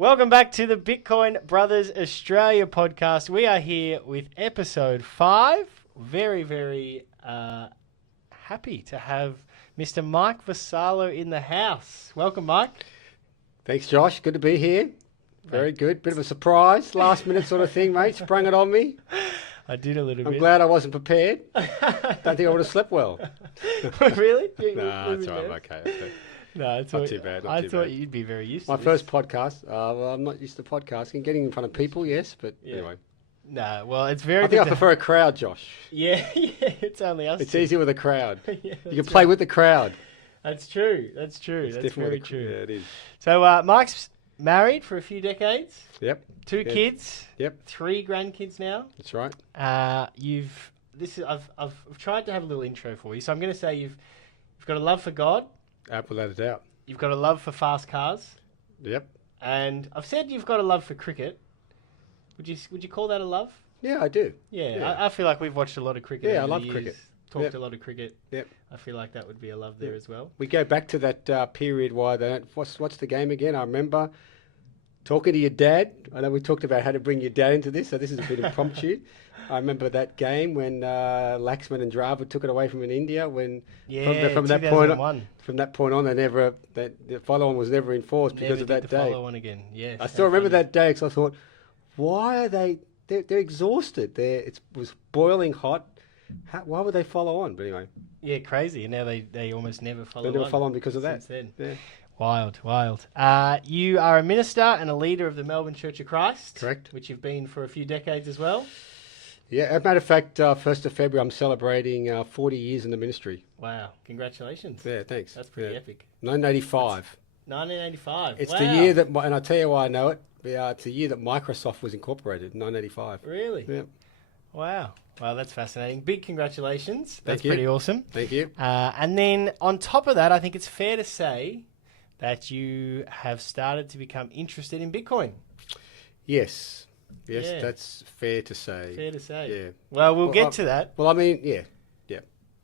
Welcome back to the Bitcoin Brothers Australia podcast. We are here with episode 5. Very, very happy to have Mr. Mike Vassallo in the house. Welcome, Mike. Thanks, Josh. Good to be here. Very good. Bit of a surprise, last minute sort of thing, mate. Sprung it on me. I did a little bit. I'm glad I wasn't prepared. Don't think I would have slept well. Really? No, it's all right. I'm okay. No, it's Not too bad. I thought you'd be very used to My this. first podcast. Well, I'm not used to podcasting. Getting in front of people, yes, but anyway. No, well, it's very I think I prefer a crowd, Josh. Yeah, it's only us. It's easier with a crowd. Yeah, You can play with the crowd. That's true. That's It's very true. Yeah, it is. So Mike's married for a few decades. Yep. 2 kids. Yep. 3 grandkids now. That's right. I've tried to have a little intro for you. So I'm going to say you've got a love for God. Without a doubt. You've got a love for fast cars. Yep. And I've said you've got a love for cricket. Would you call that a love? Yeah, I do. Yeah. I feel like we've watched a lot of cricket. Yeah, I over love the years, cricket. Talked a lot of cricket. Yep. I feel like that would be a love there as well. We go back to that period why they don't. What's the game again? I remember talking to your dad. I know we talked about how to bring your dad into this, so this is a bit impromptu. I remember that game when Laxman and Dravid took it away from India. When from that point on, the follow-on was never enforced because of that day. Follow-on again. Yes. I still remember that day because I thought, why are they? They're exhausted. It was boiling hot. Why would they follow on? But anyway. Yeah, crazy. And now they almost never follow on. They never follow on because of that. Since then. Yeah. Wild. You are a minister and a leader of the Melbourne Church of Christ. Correct. Which you've been for a few decades as well. Yeah, as a matter of fact, 1st of February, I'm celebrating 40 years in the ministry. Wow. Congratulations. Yeah, thanks. That's pretty epic. 1985. 1985. It's the year that, and I'll tell you why I know it. It's the year that Microsoft was incorporated, 1985. Really? Yeah. Wow. Well, that's fascinating. Big congratulations. That's Thank you. pretty awesome. Thank you. And then on top of that, I think it's fair to say that you have started to become interested in Bitcoin. Yes. Yes, Yeah. that's fair to say. Fair to say. Yeah. Well, we'll get to that. Well, I mean, yeah.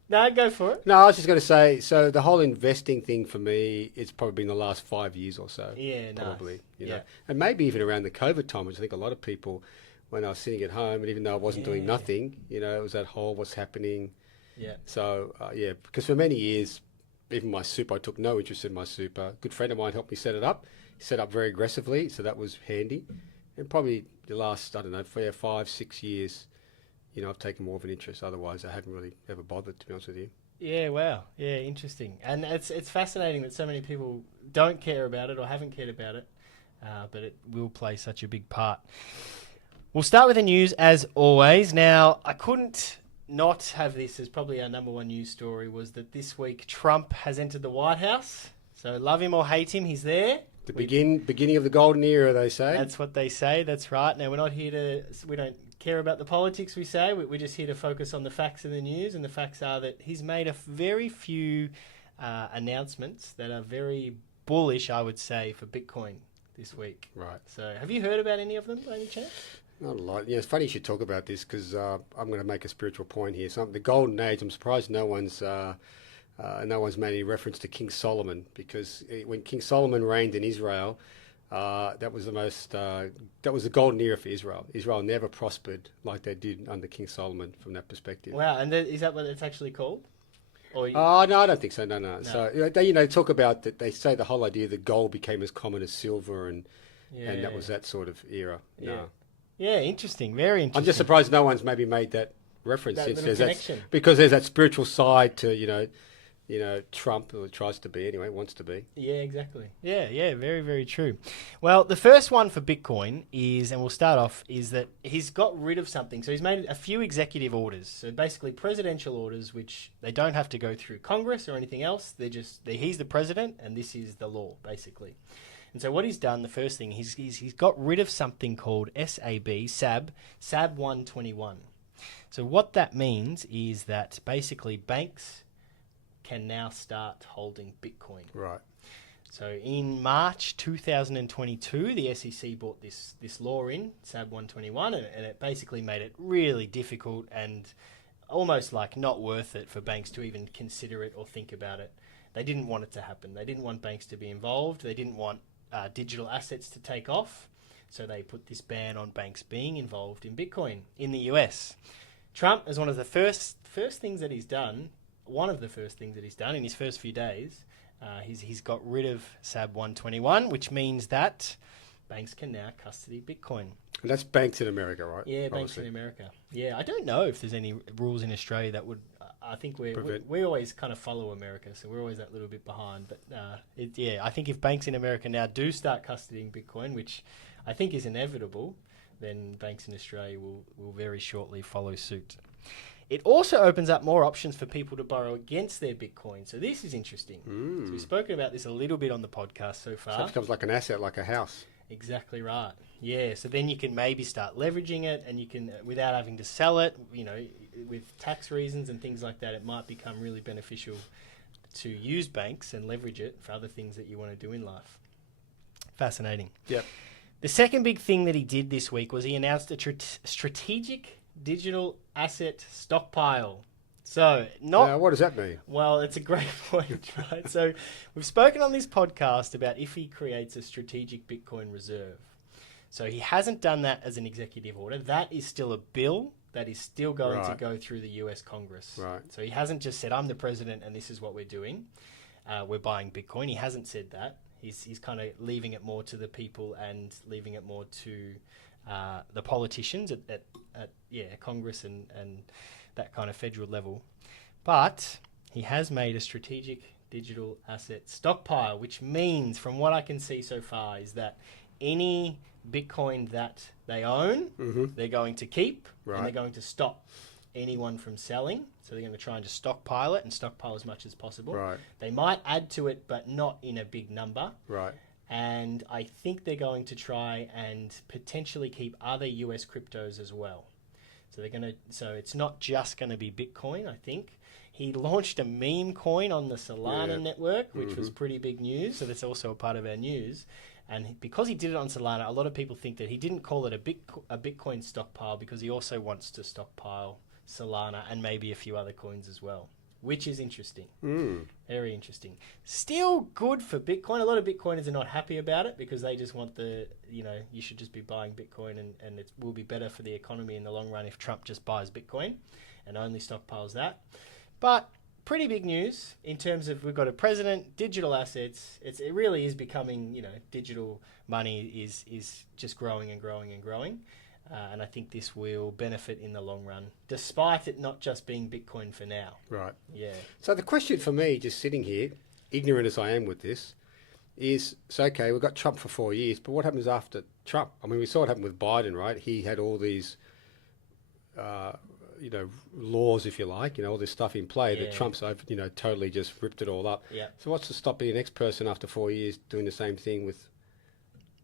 No, go for it. No, I was just going to say, so the whole investing thing for me, it's probably been the last 5 years or so. Yeah, probably. nice. You know, and maybe even around the COVID time, which I think a lot of people, when I was sitting at home, and even though I wasn't doing nothing, it was that whole what's happening. Yeah. So because for many years, even my super, I took no interest in my super. A good friend of mine helped me set it up. He set up very aggressively, so that was handy. And probably the last, 5, 6 years. I've taken more of an interest. Otherwise, I haven't really ever bothered, to be honest with you. Yeah, wow. Yeah, interesting. And it's fascinating that so many people don't care about it or haven't cared about it, but it will play such a big part. We'll start with the news as always. Now, I couldn't not have this as probably our number one news story was that this week Trump has entered the White House. So love him or hate him, he's there. The beginning of the golden era, they say. That's what they say. That's right. Now, we're not here we don't care about the politics, we say. We're just here to focus on the facts of the news. And the facts are that he's made a very few announcements that are very bullish, I would say, for Bitcoin this week. Right. So have you heard about any of them by any chance? Not a lot. Yeah, it's funny you should talk about this because I'm going to make a spiritual point here. The golden age, I'm surprised no one's made any reference to King Solomon because when King Solomon reigned in Israel, that was the golden era for Israel. Israel never prospered like they did under King Solomon from that perspective. Wow, and is that what it's actually called? No, I don't think so. No. So they talk about that. They say the whole idea that gold became as common as silver, and that was that sort of era. Yeah. No. Yeah, interesting. Very interesting. I'm just surprised no one's maybe made that reference. That little connection. Because there's that spiritual side to Trump, or tries to be anyway, wants to be. Yeah, exactly. Yeah, very, very true. Well, the first one for Bitcoin is, and we'll start off, is that he's got rid of something. So he's made a few executive orders. So basically presidential orders, which they don't have to go through Congress or anything else. He's the president, and this is the law, basically. And so what he's done, the first thing, he's got rid of something called SAB 121. So what that means is that basically banks can now start holding Bitcoin. Right. So in March 2022, the SEC brought this law in, SAB 121, and it basically made it really difficult and almost like not worth it for banks to even consider it or think about it. They didn't want it to happen. They didn't want banks to be involved. They didn't want digital assets to take off. So they put this ban on banks being involved in Bitcoin in the US. Trump, as one of the first things that he's done, in his first few days, he's got rid of SAB 121, which means that banks can now custody Bitcoin. And that's banks in America, right? Yeah, banks Obviously. in America. Yeah, I don't know if there's any rules in Australia that would. I think we always kind of follow America, so we're always that little bit behind. But I think if banks in America now do start custodying Bitcoin, which I think is inevitable, then banks in Australia will very shortly follow suit. It also opens up more options for people to borrow against their Bitcoin. So this is interesting. So we've spoken about this a little bit on the podcast so far. So it becomes like an asset, like a house. Exactly right. Yeah, so then you can maybe start leveraging it, and you can, without having to sell it, with tax reasons and things like that, it might become really beneficial to use banks and leverage it for other things that you want to do in life. Fascinating. Yep. The second big thing that he did this week was he announced a strategic digital asset stockpile. So, what does that mean? Well, it's a great point, right? So, we've spoken on this podcast about if he creates a strategic Bitcoin reserve. So, he hasn't done that as an executive order. That is still a bill that is still going to go through the US Congress. Right. So, he hasn't just said, I'm the president and this is what we're doing. We're buying Bitcoin. He hasn't said that. He's kind of leaving it more to the people and leaving it more to the politicians at Congress and that kind of federal level. But he has made a strategic digital asset stockpile, which means, from what I can see so far, is that any Bitcoin that they own, they're going to keep, and they're going to stop anyone from selling. So they're going to try and just stockpile it and stockpile as much as possible. Right. They might add to it, but not in a big number. Right. And I think they're going to try and potentially keep other US cryptos as well. So it's not just going to be Bitcoin, I think. He launched a meme coin on the Solana network, which was pretty big news. So that's also a part of our news. And because he did it on Solana, a lot of people think that he didn't call it a Bitcoin stockpile because he also wants to stockpile Solana and maybe a few other coins as well, which is interesting. Very interesting. Still good for Bitcoin. A lot of Bitcoiners are not happy about it because they just want you should just be buying Bitcoin and it will be better for the economy in the long run if Trump just buys Bitcoin and only stockpiles that. But pretty big news in terms of we've got a president, digital assets. It really is becoming, digital money is just growing and growing and growing. And I think this will benefit in the long run, despite it not just being Bitcoin for now. Right. Yeah. So the question for me, just sitting here, ignorant as I am with this, is, okay, we've got Trump for 4 years, but what happens after Trump? I mean, we saw what happened with Biden, right? He had all these, laws, if you like, all this stuff in play that Trump's, totally just ripped it all up. Yeah. So what's to stop the next person after 4 years doing the same thing with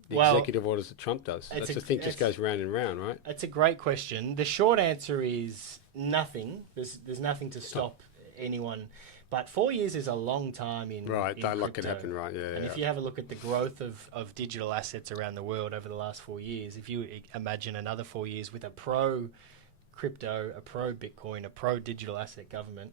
the executive orders that Trump does? That's the thing, just goes round and round, right? It's a great question. The short answer is nothing. There's nothing to stop anyone. But 4 years is a long time in Right, in that lot can crypto. happen, right? Yeah. And if you have a look at the growth of digital assets around the world over the last 4 years, if you imagine another 4 years with a pro-crypto, a pro-Bitcoin, a pro-digital asset government,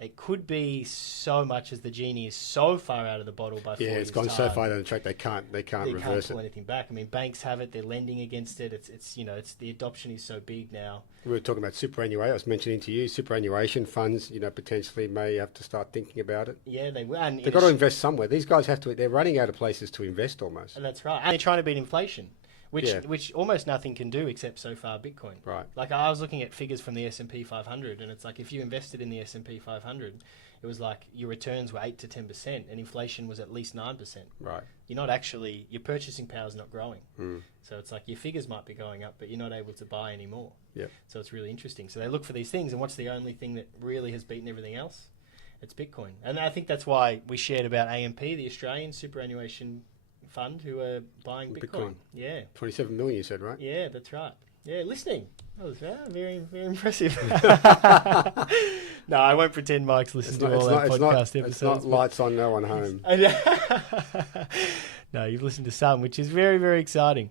it could be so much as the genie is so far out of the bottle by 4 years' it's gone time. so far down the track they can't reverse can't pull it. anything back. I mean, banks have it; they're lending against it. It's the adoption is so big now. We were talking about superannuation. I was mentioning to you superannuation funds. Potentially may have to start thinking about it. Yeah, they will. And They've got to invest somewhere. These guys have to. They're running out of places to invest almost. And that's right. And they're trying to beat inflation, which Yeah. which almost nothing can do except so far Bitcoin. Right. Like I was looking at figures from the S&P 500, and it's like if you invested in the S&P 500, it was like your returns were 8 to 10%, and inflation was at least 9%. Right. You're not actually, your purchasing power is not growing. Mm. So it's like your figures might be going up, but you're not able to buy anymore. Yep. So it's really interesting. So they look for these things, and what's the only thing that really has beaten everything else? It's Bitcoin. And I think that's why we shared about AMP, the Australian superannuation fund, who are buying Bitcoin. Yeah. 27 million, you said, right? Yeah, that's right. Yeah, listening. That was very, very impressive. No, I won't pretend Mike's listened to all our podcast episodes. It's not lights on, no one home. No, you've listened to some, which is very, very exciting.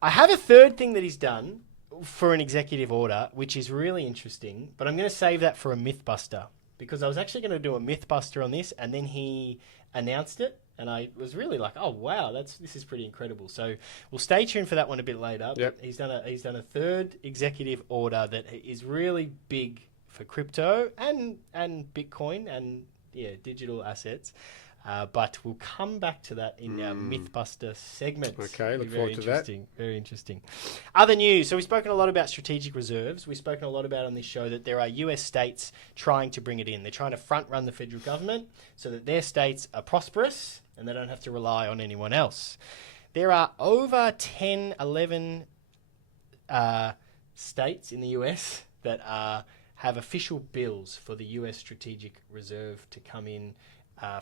I have a third thing that he's done for an executive order, which is really interesting, but I'm going to save that for a Mythbuster, because I was actually going to do a Mythbuster on this, and then he announced it, And I was really like, oh wow, this is pretty incredible. So we'll stay tuned for that one a bit later. Yep. He's done a third executive order that is really big for crypto and Bitcoin and digital assets. But we'll come back to that in our Mythbuster segment. Okay, look forward to that. Very interesting. Other news. So we've spoken a lot about strategic reserves. We've spoken a lot about on this show that there are US states trying to bring it in. They're trying to front run the federal government so that their states are prosperous and they don't have to rely on anyone else. There are over 11 states in the US that have official bills for the US strategic reserve to come in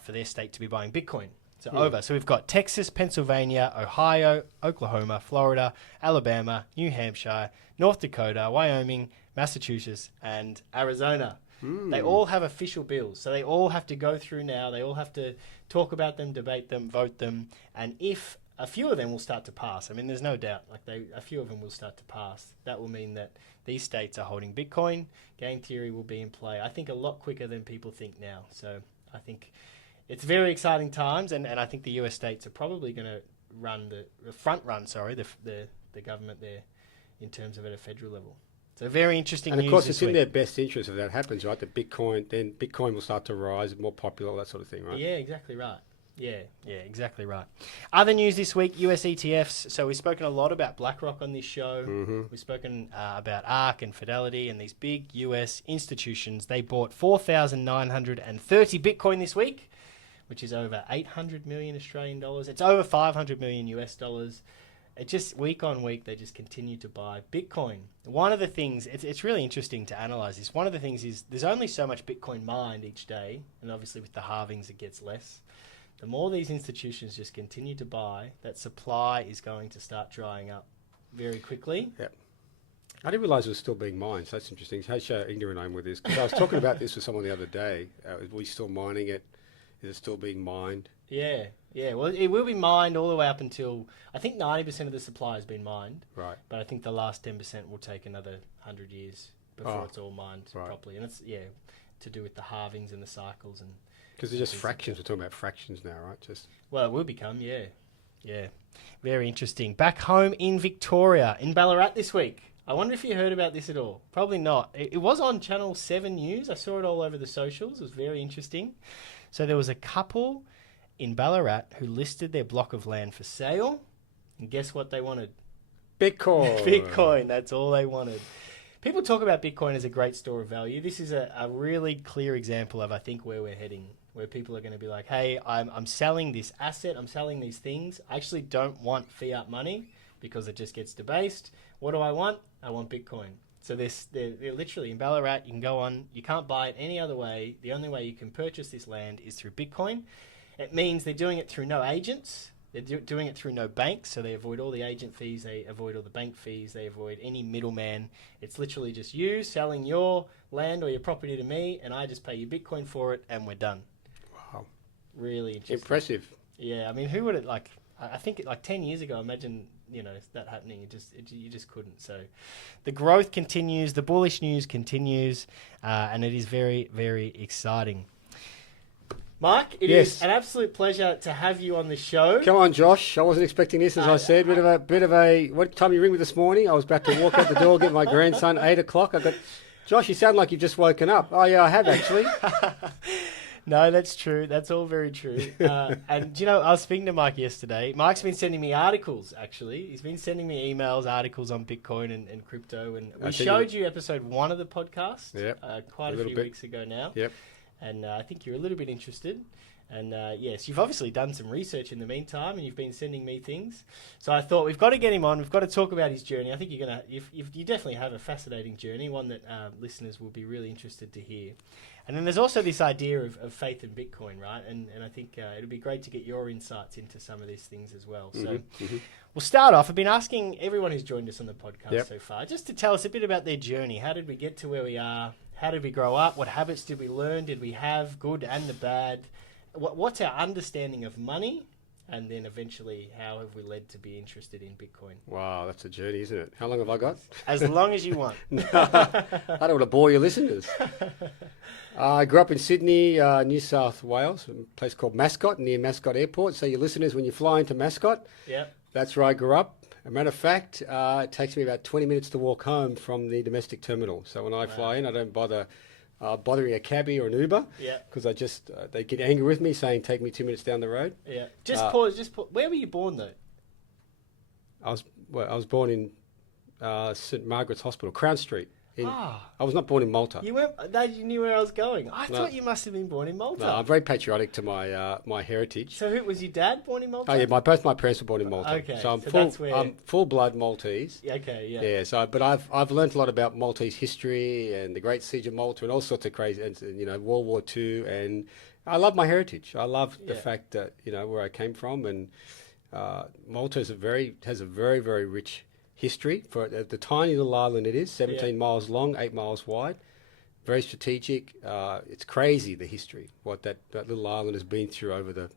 for their state to be buying Bitcoin. So we've got Texas, Pennsylvania, Ohio, Oklahoma, Florida, Alabama, New Hampshire, North Dakota, Wyoming, Massachusetts, and Arizona. They all have official bills. So they all have to go through now. They all have to talk about them, debate them, vote them. And if a few of them will start to pass, I mean, there's no doubt, a few of them will start to pass. That will mean that these states are holding Bitcoin. Game theory will be in play, I think, a lot quicker than people think now. So I think it's very exciting times, and I think the US states are probably going to front run the government there in terms of at a federal level. So very interesting news. And of course, this it's in week. their best interest if that happens, right? That Bitcoin will start to rise, more popular, that sort of thing, right? Yeah, exactly right. Yeah, exactly right. Other news this week, US ETFs. So we've spoken a lot about BlackRock on this show. We've spoken about ARK and Fidelity and these big US institutions. They bought 4,930 Bitcoin this week, which is over 800 million Australian dollars. It's over 500 million US dollars. It just, week on week, they just continue to buy Bitcoin. One of the things, it's really interesting to analyze this. One of the things is there's only so much Bitcoin mined each day, and obviously with the halvings it gets less. The more these institutions just continue to buy, that supply is going to start drying up very quickly. Yep. I didn't realise it was still being mined, so that's interesting. How ignorant I am with this. Because I was talking about this with someone the other day. Are we still mining it? Is it still being mined? Yeah. Well, it will be mined all the way up until, I think 90% of the supply has been mined. Right. But I think the last 10% will take another 100 years before it's all mined properly. And it's, to do with the halvings and the cycles. And because they're just fractions. We're talking about fractions now, right? Well, it will become, yeah. Very interesting. Back home in Victoria, in Ballarat this week. I wonder if you heard about this at all. Probably not. It was on Channel 7 News. I saw it all over the socials. It was very interesting. So there was a couple in Ballarat who listed their block of land for sale. And guess what they wanted? Bitcoin. Bitcoin. That's all they wanted. People talk about Bitcoin as a great store of value. This is a really clear example of, I think, where we're heading, where people are going to be like, hey, I'm selling this asset. I'm selling these things. I actually don't want fiat money because it just gets debased. What do I want? I want Bitcoin. So they're literally in Ballarat. You can go on. You can't buy it any other way. The only way you can purchase this land is through Bitcoin. It means they're doing it through no agents. They're doing it through no banks, so they avoid all the agent fees. They avoid all the bank fees. They avoid any middleman. It's literally just you selling your land or your property to me, and I just pay you Bitcoin for it, and we're done. Wow. Really interesting. Impressive. Yeah, I mean, who would it like? I think 10 years ago, imagine that happening. You just couldn't. So the growth continues, the bullish news continues, and it is very, very exciting. Mike, it is an absolute pleasure to have you on the show. Come on, Josh. I wasn't expecting this, as I said. Bit of a. What time you ring me this morning? I was about to walk out the door, get my grandson. 8 o'clock. Josh, you sound like you've just woken up. Oh yeah, I have actually. No, that's true. That's all very true. And, I was speaking to Mike yesterday. Mike's been sending me articles, actually. He's been sending me emails, articles on Bitcoin and crypto. And we showed you episode 1 of the podcast quite a few weeks ago now. Yep. And I think you're a little bit interested. And yes, you've obviously done some research in the meantime, and you've been sending me things. So I thought we've got to get him on. We've got to talk about his journey. I think you definitely have a fascinating journey, one that listeners will be really interested to hear. And then there's also this idea of faith in Bitcoin, right? And I think it'll be great to get your insights into some of these things as well. So we'll start off. I've been asking everyone who's joined us on the podcast so far just to tell us a bit about their journey. How did we get to where we are? How did we grow up? What habits did we learn? Did we have good and the bad? What's our understanding of money? and then eventually how have we led to be interested in Bitcoin? Wow, that's a journey, isn't it? How long have I got? As long as you want. I don't want to bore your listeners. I grew up in Sydney, New South Wales, a place called Mascot, near Mascot Airport. So your listeners, when you fly into Mascot, Yeah. that's where I grew up. As a matter of fact, it takes me about 20 minutes to walk home from the domestic terminal. So when I fly in, I don't bother bothering a cabbie or an Uber. Yeah. Because they get angry with me saying, take me 2 minutes down the road. Yeah. Just pause. Where were you born though? I was born in St Margaret's Hospital, Crown Street. I was not born in Malta. You weren't. You knew where I was going. I thought you must have been born in Malta. No, I'm very patriotic to my heritage. So was your dad born in Malta? Oh yeah, both my parents were born in Malta. Okay, so that's where... I'm full blood Maltese. Okay, yeah. Yeah. So, but I've learned a lot about Maltese history and the Great Siege of Malta and all sorts of crazy, and World War II, and I love my heritage. I love the fact that where I came from, and Malta has a very very rich history for the tiny little island it is, 17 miles long, 8 miles wide, very strategic. It's crazy the history, what that little island has been through over the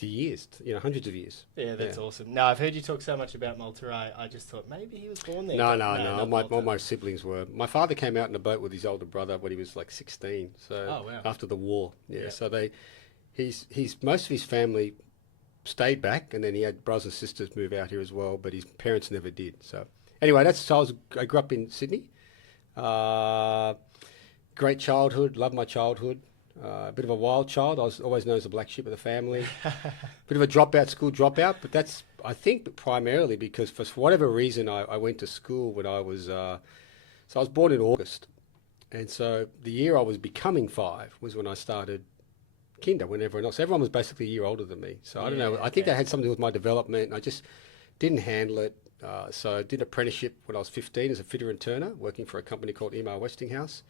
years, hundreds of years. Yeah, that's awesome. No, I've heard you talk so much about Malta. I just thought maybe he was born there. No. All my siblings were. My father came out in a boat with his older brother when he was like 16. So after the war, So he's most of his family stayed back, and then he had brothers and sisters move out here as well, but his parents never did. So anyway, I grew up in Sydney. Great childhood, loved my childhood. A bit of a wild child. I was always known as the black sheep of the family. Bit of a school dropout, but that's, I think, primarily because for whatever reason I went to school when I was, so I was born in August. And so the year I was becoming 5 was when I started kinder, when everyone was basically a year older than me. So I don't know. I think that had something to do with my development. And I just didn't handle it. So I did an apprenticeship when I was 15 as a fitter and turner, working for a company called Emar Westinghouse.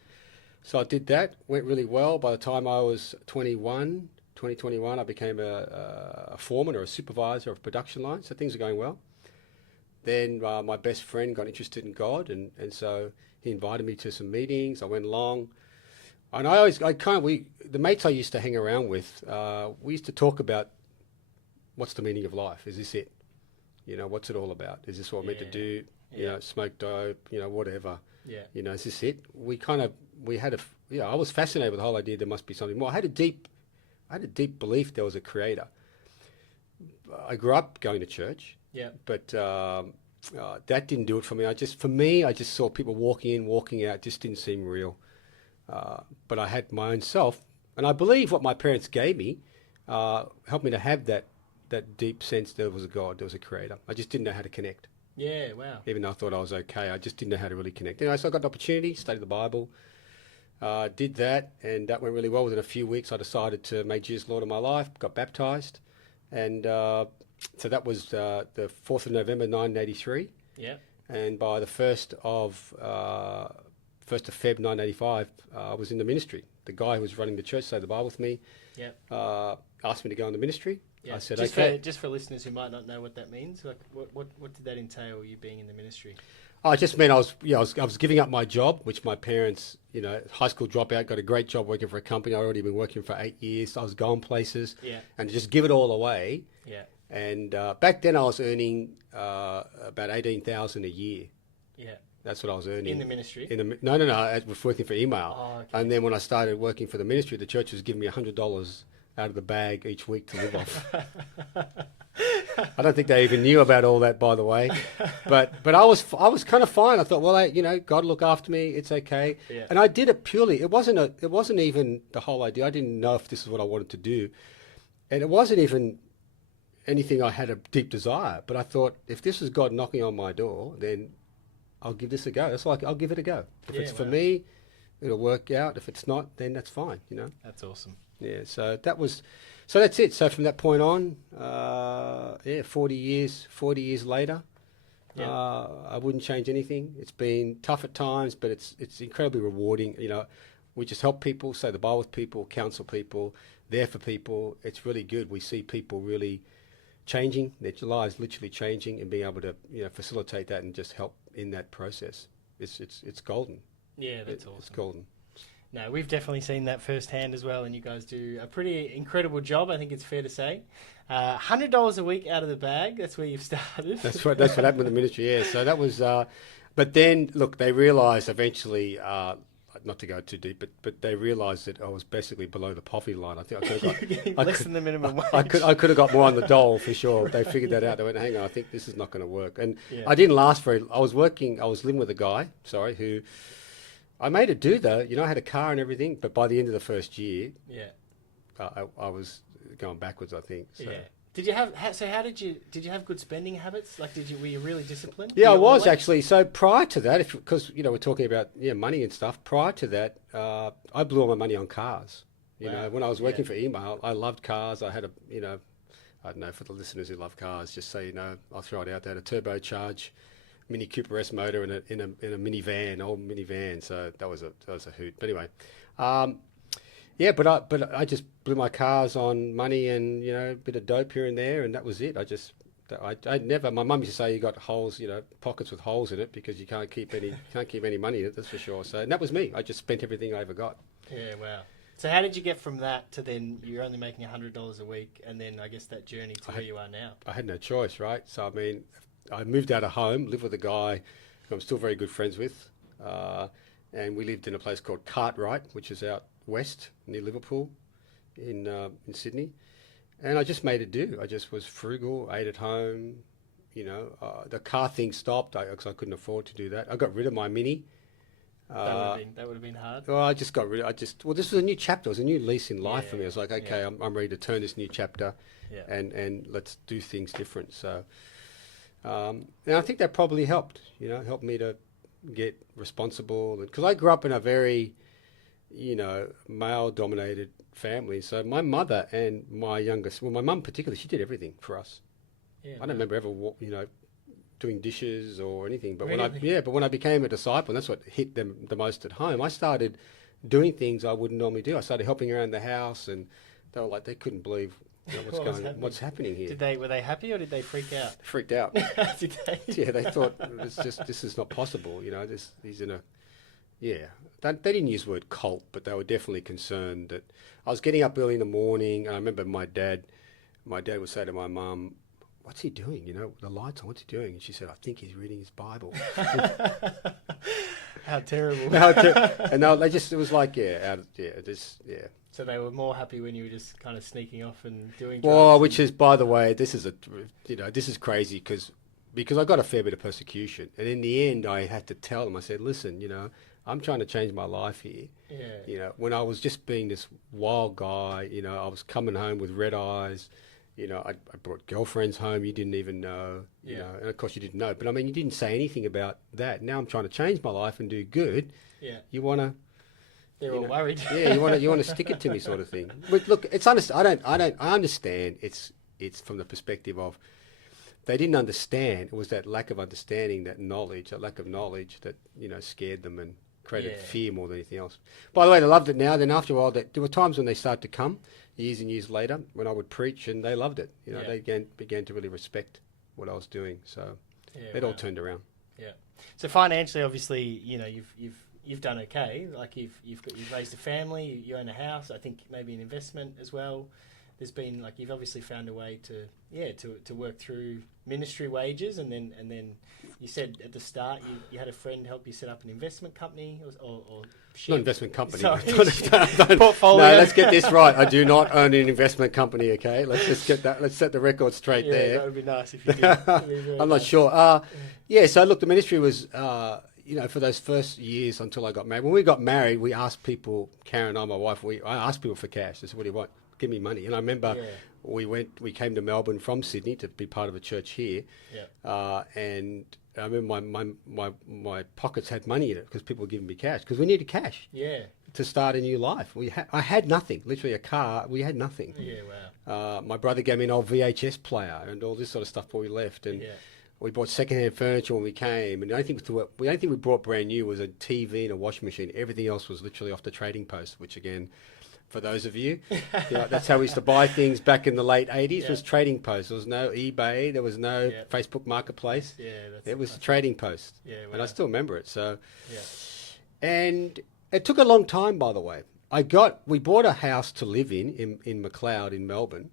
So I did that, went really well. By the time I was 2021, I became a foreman or a supervisor of production line. So things were going well. Then my best friend got interested in God, and so he invited me to some meetings. I went along. And the mates I used to hang around with, we used to talk about what's the meaning of life? Is this it? What's it all about? Is this what we're meant to do? Smoke dope, whatever. Yeah. Is this it? I was fascinated with the whole idea there must be something more. I had a deep belief there was a creator. I grew up going to church. Yeah. But that didn't do it for me. I just saw people walking in, walking out. It just didn't seem real. But I had my own self, and I believe what my parents gave me helped me to have that deep sense there was a God, there was a creator. I just didn't know how to connect. Yeah, wow. Even though I thought I was okay, I just didn't know how to really connect. So I got the opportunity, studied the Bible, did that, and that went really well. Within a few weeks, I decided to make Jesus Lord of my life, got baptized, and so that was the 4th of November, 1983. Yeah. And by the 1st of Feb 1985, I was in the ministry. The guy who was running the church, Say the Bible with me, asked me to go in the ministry. Yeah. I said, just for listeners who might not know what that means, like what did that entail, you being in the ministry? Oh, it just meant I was giving up my job, which my parents, high school dropout, got a great job working for a company. I'd already been working for 8 years. So I was going places, and just give it all away. Yeah. And back then I was earning about $18,000 a year. Yeah. That's what I was earning. In the ministry? No. I was working for email. Oh, okay. And then when I started working for the ministry, the church was giving me $100 out of the bag each week to live off. I don't think they even knew about all that, by the way. But I was kind of fine. I thought, well, God will look after me. It's okay. Yeah. And I did it purely. It wasn't even the whole idea. I didn't know if this is what I wanted to do, and it wasn't even anything I had a deep desire. But I thought, if this is God knocking on my door, then I'll give this a go. That's like, I'll give it a go. If it's for me, it'll work out. If it's not, then that's fine. That's awesome. Yeah. So that's it. So from that point on, 40 years later, I wouldn't change anything. It's been tough at times, but it's incredibly rewarding. We just help people, say the Bible with people, counsel people, there for people. It's really good. We see people really changing, their lives literally changing, and being able to facilitate that and just help in that process. It's golden. Yeah, that's awesome. It's golden. No, we've definitely seen that firsthand as well, and you guys do a pretty incredible job, I think it's fair to say. $100 a week out of the bag, that's where you've started. That's what happened with the ministry, yeah. So that was, but then, look, they realised eventually, not to go too deep, but they realised that I was basically below the poverty line. I think I could have got Less than the minimum wage. I could have got more on the dole for sure. They figured that out. They went, hang on, I think this is not going to work. And Yeah. I didn't last I was living with a guy, who I made it do though. You know, I had a car and everything, but by the end of the first year, Yeah. I was going backwards, I think. So. Yeah. Did you have how did you have good spending habits? Like, were you really disciplined? Yeah, Were I you was always? actually. So prior to that, because we're talking about money and stuff. Prior to that, I blew all my money on cars. You Wow. know, when I was working Yeah. for email, I loved cars. I had I don't know, for the listeners who love cars, just so you know, I'll throw it out there. A turbocharged Mini Cooper S motor in a minivan, old minivan. So that was a hoot. But anyway, yeah, but I just blew my cars on money and a bit of dope here and there, and that was it. I never. My mum used to say you got holes, pockets with holes in it because you can't keep any money in it. That's for sure. So and that was me. I just spent everything I ever got. Yeah, wow. So how did you get from that to then you're only making $100 a week, and then I guess that journey to where you are now? I had no choice, right? So I mean, I moved out of home, lived with a guy who I'm still very good friends with, and we lived in a place called Cartwright, which is out west near Liverpool, in Sydney. And I just made it do. I just was frugal, ate at home. The car thing stopped because I couldn't afford to do that. I got rid of my Mini. That would have been hard. Well, I just got rid. Well, this was a new chapter. It was a new lease in life for me. I was like, okay, Yeah. I'm ready to turn this new chapter, Yeah. and let's do things different. So, and I think that probably helped. Helped me to get responsible, because I grew up in a very, male-dominated family. So my mother and my youngest, well, my mum particularly, she did everything for us. Yeah, I don't remember ever, doing dishes or anything. But Really? when I became a disciple, and that's what hit them the most at home, I started doing things I wouldn't normally do. I started helping around the house, and they were like, they couldn't believe what's happening here. Were they happy or did they freak out? Freaked out. Did they? Yeah, they thought this is not possible. He's in a, yeah. They didn't use the word cult, but they were definitely concerned that I was getting up early in the morning. And I remember my dad would say to my mum, "What's he doing? The lights on. What's he doing?" And she said, "I think he's reading his Bible." How terrible. And it was like, So they were more happy when you were just kind of sneaking off and doing drugs. Well, which is, by the way, this is crazy because I got a fair bit of persecution, and in the end, I had to tell them. I said, "Listen, I'm trying to change my life here. Yeah. When I was just being this wild guy, I was coming home with red eyes. I brought girlfriends home you didn't even know, and of course you didn't know. But I mean, you didn't say anything about that. Now I'm trying to change my life and do good. Yeah. You want to." They're all worried. Yeah, you want to stick it to me, sort of thing. But look, it's I understand. It's from the perspective of they didn't understand. It was that lack of understanding, that lack of knowledge that scared them and created fear more than anything else. By the way, they loved it now. Then after a while, there were times when they started to come years and years later when I would preach, and they loved it. They began to really respect what I was doing. So it all turned around. Yeah. So financially, obviously, you've done okay. Like you've raised a family, you own a house. I think maybe an investment as well. There's been you've obviously found a way to work through ministry wages, and then you said at the start you had a friend help you set up an investment company or share. Not investment company. Sorry. Portfolio. No, let's get this right. I do not own an investment company. Okay, let's just get that. Let's set the record straight there. That would be nice if you did. I'm not sure. Yeah. So look, the ministry was. For those first years until I got married. When we got married, we asked people, Karen and I, my wife, I asked people for cash. I said, "What do you want? Give me money." And I remember we came to Melbourne from Sydney to be part of a church here. Yeah. And I remember my pockets had money in it because people were giving me cash because we needed cash. Yeah. To start a new life. I had nothing, literally a car. We had nothing. Yeah, wow. My brother gave me an old VHS player and all this sort of stuff before we left. And we bought second-hand furniture when we came, and the only thing we brought brand new was a TV and a washing machine. Everything else was literally off the trading post, which again, for those of you, that's how we used to buy things back in the late 80s, was trading post. There was no eBay, there was no Facebook Marketplace. Yeah, it was trading post. Yeah, wow. And I still remember it. So, and It took a long time, by the way. We bought a house to live in McLeod in Melbourne,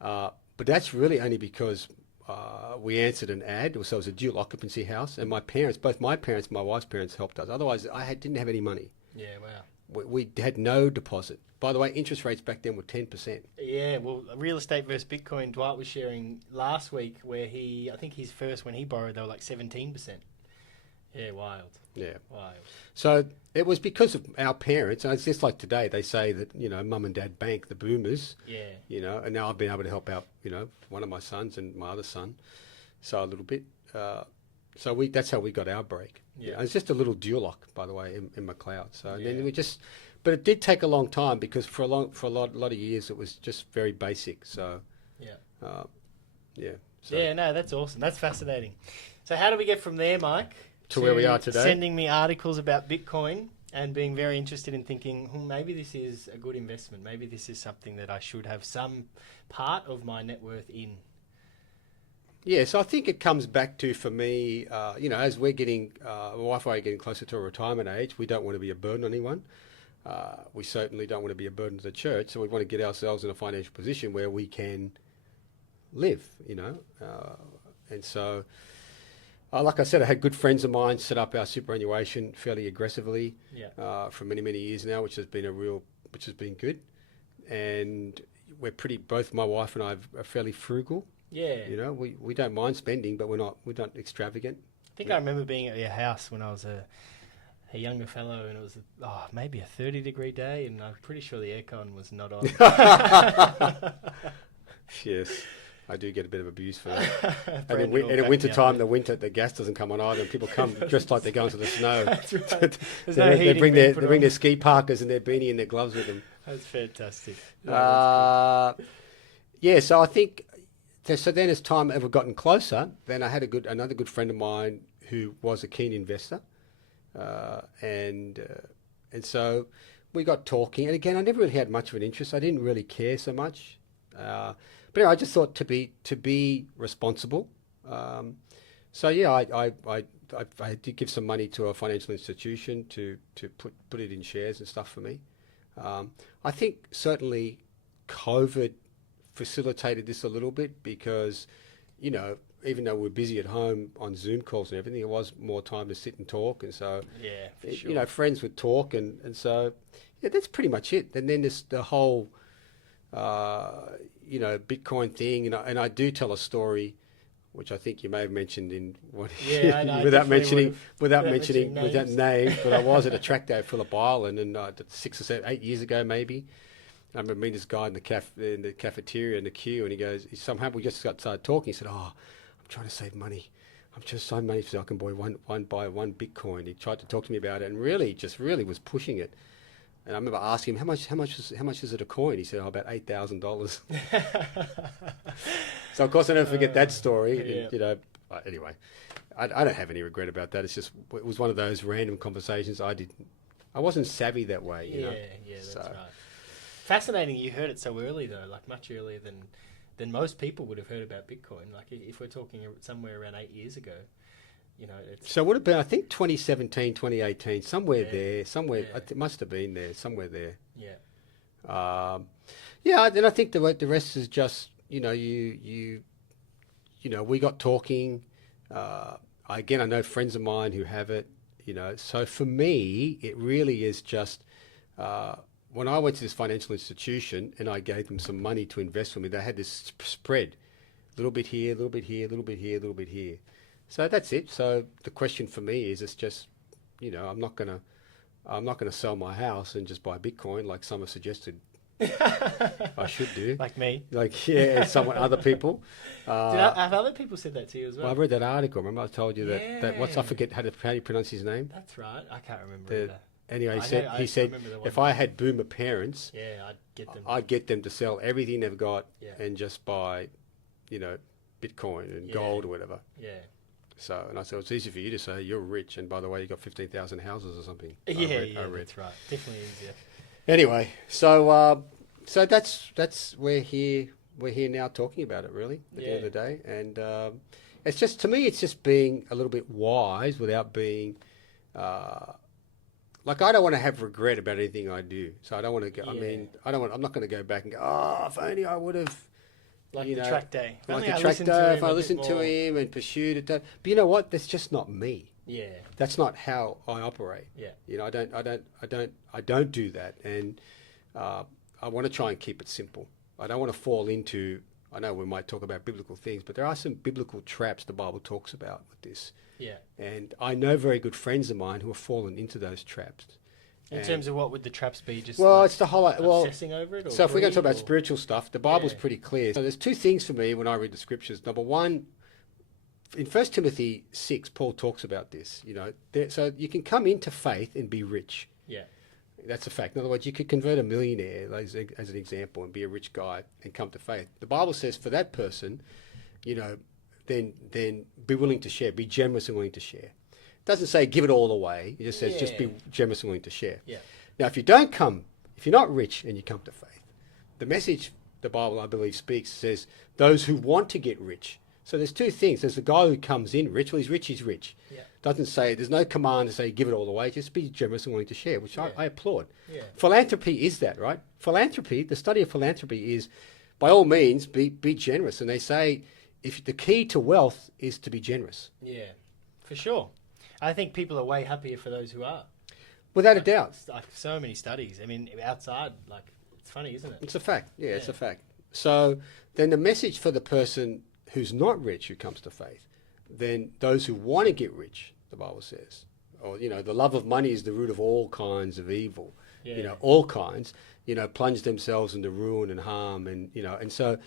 but that's really only because we answered an ad. So it was a dual occupancy house, and both my parents, my wife's parents, helped us. Otherwise, didn't have any money. Yeah, wow. We had no deposit. By the way, interest rates back then were 10%. Yeah, well, real estate versus Bitcoin. Dwight was sharing last week where I think his first, when he borrowed, they were like 17%. Yeah, wild. Yeah. Wild. So it was because of our parents, and it's just like today, they say that, mum and dad bank, the boomers, Yeah. and now I've been able to help out, one of my sons and my other son, so a little bit. That's how we got our break. Yeah. It's just a little dual lock, by the way, in McLeod. So and then but it did take a long time because for a lot of years it was just very basic. So yeah. So Yeah, no, that's awesome. That's fascinating. So how do we get from there, Mike, to where we are today? Sending me articles about Bitcoin and being very interested in thinking, maybe this is a good investment. Maybe this is something that I should have some part of my net worth in. Yeah, so I think it comes back to, for me, as we're getting, my wife and I are getting closer to a retirement age, we don't want to be a burden on anyone. We certainly don't want to be a burden to the church, so we want to get ourselves in a financial position where we can live, and so, like I said, I had good friends of mine set up our superannuation fairly aggressively for many, many years now, which has been good, and we're both my wife and I are fairly frugal. Yeah. We don't mind spending, but we're not extravagant. I think I remember being at your house when I was a younger fellow, and it was maybe a 30-degree day, and I'm pretty sure the aircon was not on. Yes, I do get a bit of abuse for that. And in winter time, the gas doesn't come on either, and people come dressed like they're going to the snow. That's right. They bring their ski parkas and their beanie and their gloves with them. That's fantastic. Yeah, so I think. So then, as time ever gotten closer, then I had another good friend of mine who was a keen investor, and so we got talking. And again, I never really had much of an interest. I didn't really care so much, but anyway, I just thought to be responsible. So yeah, I did give some money to a financial institution to put it in shares and stuff for me. I think certainly COVID facilitated this a little bit because, even though we're busy at home on Zoom calls and everything, it was more time to sit and talk. And so, for sure. Friends would talk. And so, that's pretty much it. And then there's the whole, Bitcoin thing. And I do tell a story, which I think you may have mentioned in one, without mentioning names. But I was at a track day at Phillip Island, and 6 or 7, 8 years ago, maybe. I remember meeting this guy in the cafeteria in the queue, and he goes, somehow we just started talking. He said, I'm trying to save money. I'm just saving money so I can buy one Bitcoin. He tried to talk to me about it and really was pushing it. And I remember asking him, how much is it a coin? He said, about $8,000. So of course I never forget that story. Yeah. And, anyway, I don't have any regret about that. It was one of those random conversations. I wasn't savvy that way. Yeah, that's right. Fascinating you heard it so early, though, like much earlier than most people would have heard about Bitcoin. Like if we're talking somewhere around 8 years ago, it's... So it would have been, I think, 2017, 2018, somewhere there. It must have been there, somewhere there. Yeah. And I think the rest is just, we got talking. I know friends of mine who have it, So for me, it really is just... when I went to this financial institution and I gave them some money to invest with me, they had this spread, a little bit here, a little bit here, a little bit here, a little bit here. So that's it. So the question for me is, it's just, I'm not gonna sell my house and just buy Bitcoin like some have suggested I should do. Like me. Other people. Have other people said that to you as well? I read that article. Remember I told you that I forget how you pronounce his name? That's right. I can't remember either. Anyway, he said if I had boomer parents, I'd get them to sell everything they've got and just buy, Bitcoin and gold or whatever. Yeah. So, and I said, it's easy for you to say you're rich, and by the way, you got 15,000 houses or something. I read. That's right. Definitely easier. Anyway, so that's we're here now talking about it really at the end of the day, and it's just, to me, it's just being a little bit wise without being like I don't want to have regret about anything I do. So I don't want to go. I Yeah. mean, I'm not going to go back and go, oh, if only I would have. Like You the know, track day. If Like only the I track listened to day, him if a I bit listened to more. him and pursued it. But you know what? That's just not me. Yeah. That's not how I operate. Yeah. You know, I don't do that, and I want to try and keep it simple. I don't want to fall into. I know we might talk about biblical things, but there are some biblical traps the Bible talks about with this. Yeah. And I know very good friends of mine who have fallen into those traps. In And- terms of what would the traps be? Just Well, like it's the whole. Well, obsessing over it. Or so if we're going to talk greed, about or- spiritual stuff, the Bible's Yeah. pretty clear. So there's two things for me when I read the scriptures. Number one, in 1 Timothy 6, Paul talks about this. You know, so you can come into faith and be rich. Yeah. That's a fact. In other words, you could convert a millionaire, as an example, and be a rich guy and come to faith. The Bible says for that person, you know, then be willing to share, be generous and willing to share. It doesn't say give it all away. It just says just Yeah. be generous and willing to share. Yeah. Now, if you're not rich and you come to faith, the message the Bible, I believe, speaks says those who want to get rich. So there's two things. There's the guy who comes in rich. Well, he's rich. Yeah. Doesn't say, there's no command to say give it all away. Just be generous and willing to share, which Yeah. I applaud. Yeah. Philanthropy is that, right? Philanthropy, the study of philanthropy is, by all means, be generous. And they say if the key to wealth is to be generous. Yeah. For sure. I think people are way happier for those who are. Without a doubt. It's like so many studies. I mean, outside, like, it's funny, isn't it? It's a fact. Yeah, it's Yeah. a fact. So then the message for the person who's not rich who comes to faith, then those who want to get rich, the Bible says, or, you know, the love of money is the root of all kinds of evil. Yeah. You know, all kinds, you know, plunge themselves into ruin and harm. And, you know, and so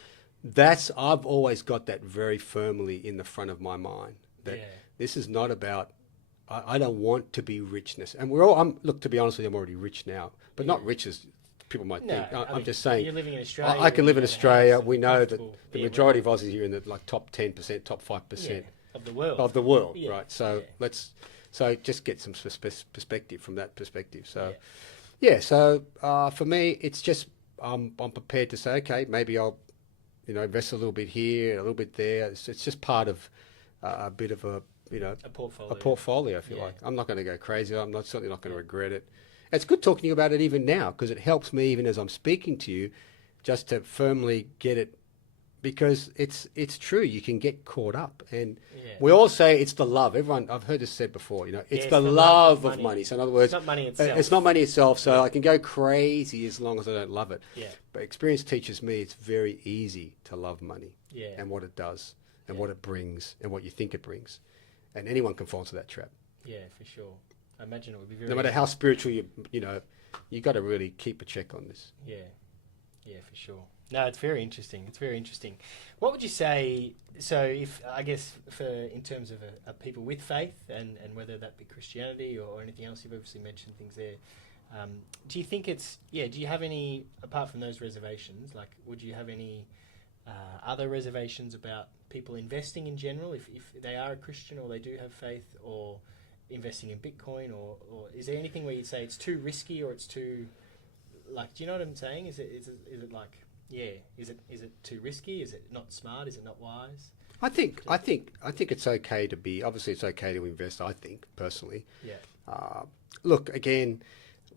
I've always got that very firmly in the front of my mind, that Yeah. this is not about, I don't want to be richness. And look, to be honest with you, I'm already rich now, but not rich as people might No, think. I I'm mean, just saying, you're living in Australia. I can live in you have a Australia. house We and know that comfortable- the yeah, majority of Aussies are in the like top 10%, top 5% of the world. of the world, Yeah, right? So yeah. so just get some perspective from that perspective. So, Yeah. so for me, it's just I'm prepared to say, okay, maybe I'll, you know, invest a little bit here, a little bit there. It's just part of a bit of a, you know, a portfolio. a portfolio, if you Yeah. like. I'm not going to go crazy. I'm certainly not going to regret it. It's good talking to you about it even now, because it helps me even as I'm speaking to you, just to firmly get it, because it's true. You can get caught up, and Yeah. we all say it's the love. I've heard this said before. You know, it's it's the the love love of of money. money. So in other words, It's not money itself. It's not money itself. So I can go crazy as long as I don't love it. Yeah. But experience teaches me it's very easy to love money Yeah. and what it does and Yeah. what it brings and what you think it brings, and anyone can fall into that trap. Yeah, for sure. I imagine it would be very. No matter how spiritual you know, you got to really keep a check on this. Yeah, yeah, for sure. No, it's very interesting. It's very interesting. What would you say? So, if I guess for in terms of people with faith and whether that be Christianity or anything else, you've obviously mentioned things there. Do you think it's do you have any apart from those reservations? Like, would you have any other reservations about people investing in general, if they are a Christian or they do have faith, or investing in Bitcoin, or is there anything where you'd say it's too risky or it's too, like, do you know what I'm saying? Is it like, is it too risky? Is it not smart? Is it not wise? I think it's okay to be. Obviously, it's okay to invest. I think personally. Yeah. Look, again,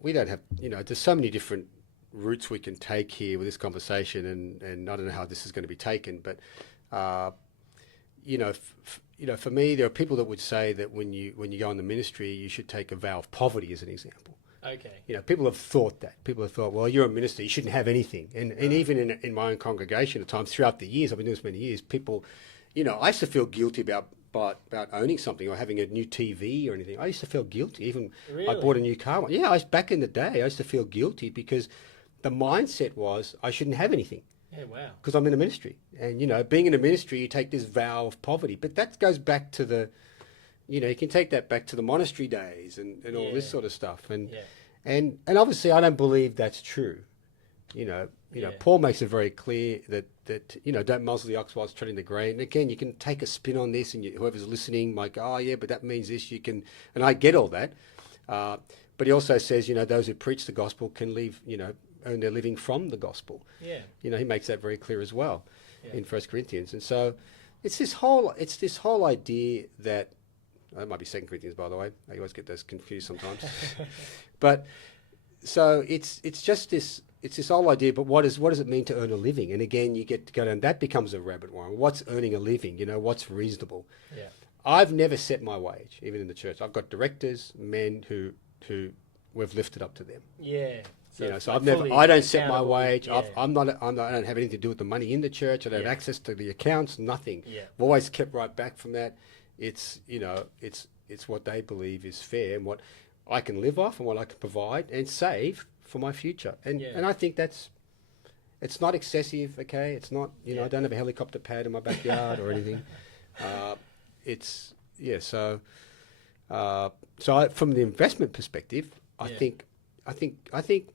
we don't have. You know, there's so many different routes we can take here with this conversation, and I don't know how this is going to be taken, but you know, for me, there are people that would say that when you go in the ministry, you should take a vow of poverty as an example. Okay. You know, people have thought that. People have thought, well, you're a minister, you shouldn't have anything. And even in my own congregation at times, throughout the years, I've been doing this many years, people, you know, I used to feel guilty about owning something or having a new TV or anything. I used to feel guilty. Even I Really? bought a new car. Yeah, back in the day, I used to feel guilty because the mindset was I shouldn't have anything. Yeah. Wow. Because I'm in a ministry. And, you know, being in a ministry, you take this vow of poverty. But that goes back to the, you know, you can take that back to the monastery days and all this Yeah. sort of stuff. And, Yeah. and obviously, I don't believe that's true. You know, Yeah. Paul makes it very clear that you know, don't muzzle the ox while it's treading the grain. And again, you can take a spin on this, and whoever's listening might go, oh, yeah, but that means this. You can, and I get all that. But he also says, you know, those who preach the gospel can earn their living from the gospel. Yeah. You know, he makes that very clear as well Yeah. in 1 Corinthians. And so it's this whole idea that That might be 2 Corinthians, by the way. I always get those confused sometimes. But so it's just this. It's this whole idea. But what does it mean to earn a living? And again, you get to go down. That becomes a rabbit warren. What's earning a living? What's reasonable? Yeah. I've never set my wage, even in the church. I've got directors, men who we've lifted up to them. Yeah. So I've never. I don't set my wage. Yeah. I don't have anything to do with the money in the church. I don't have access to the accounts. Nothing. Yeah. I've always kept right back from that. It's it's what they believe is fair and what I can live off and what I can provide and save for my future. And I think it's not excessive. Okay, it's not. I don't have a helicopter pad in my backyard or anything. So from the investment perspective, I think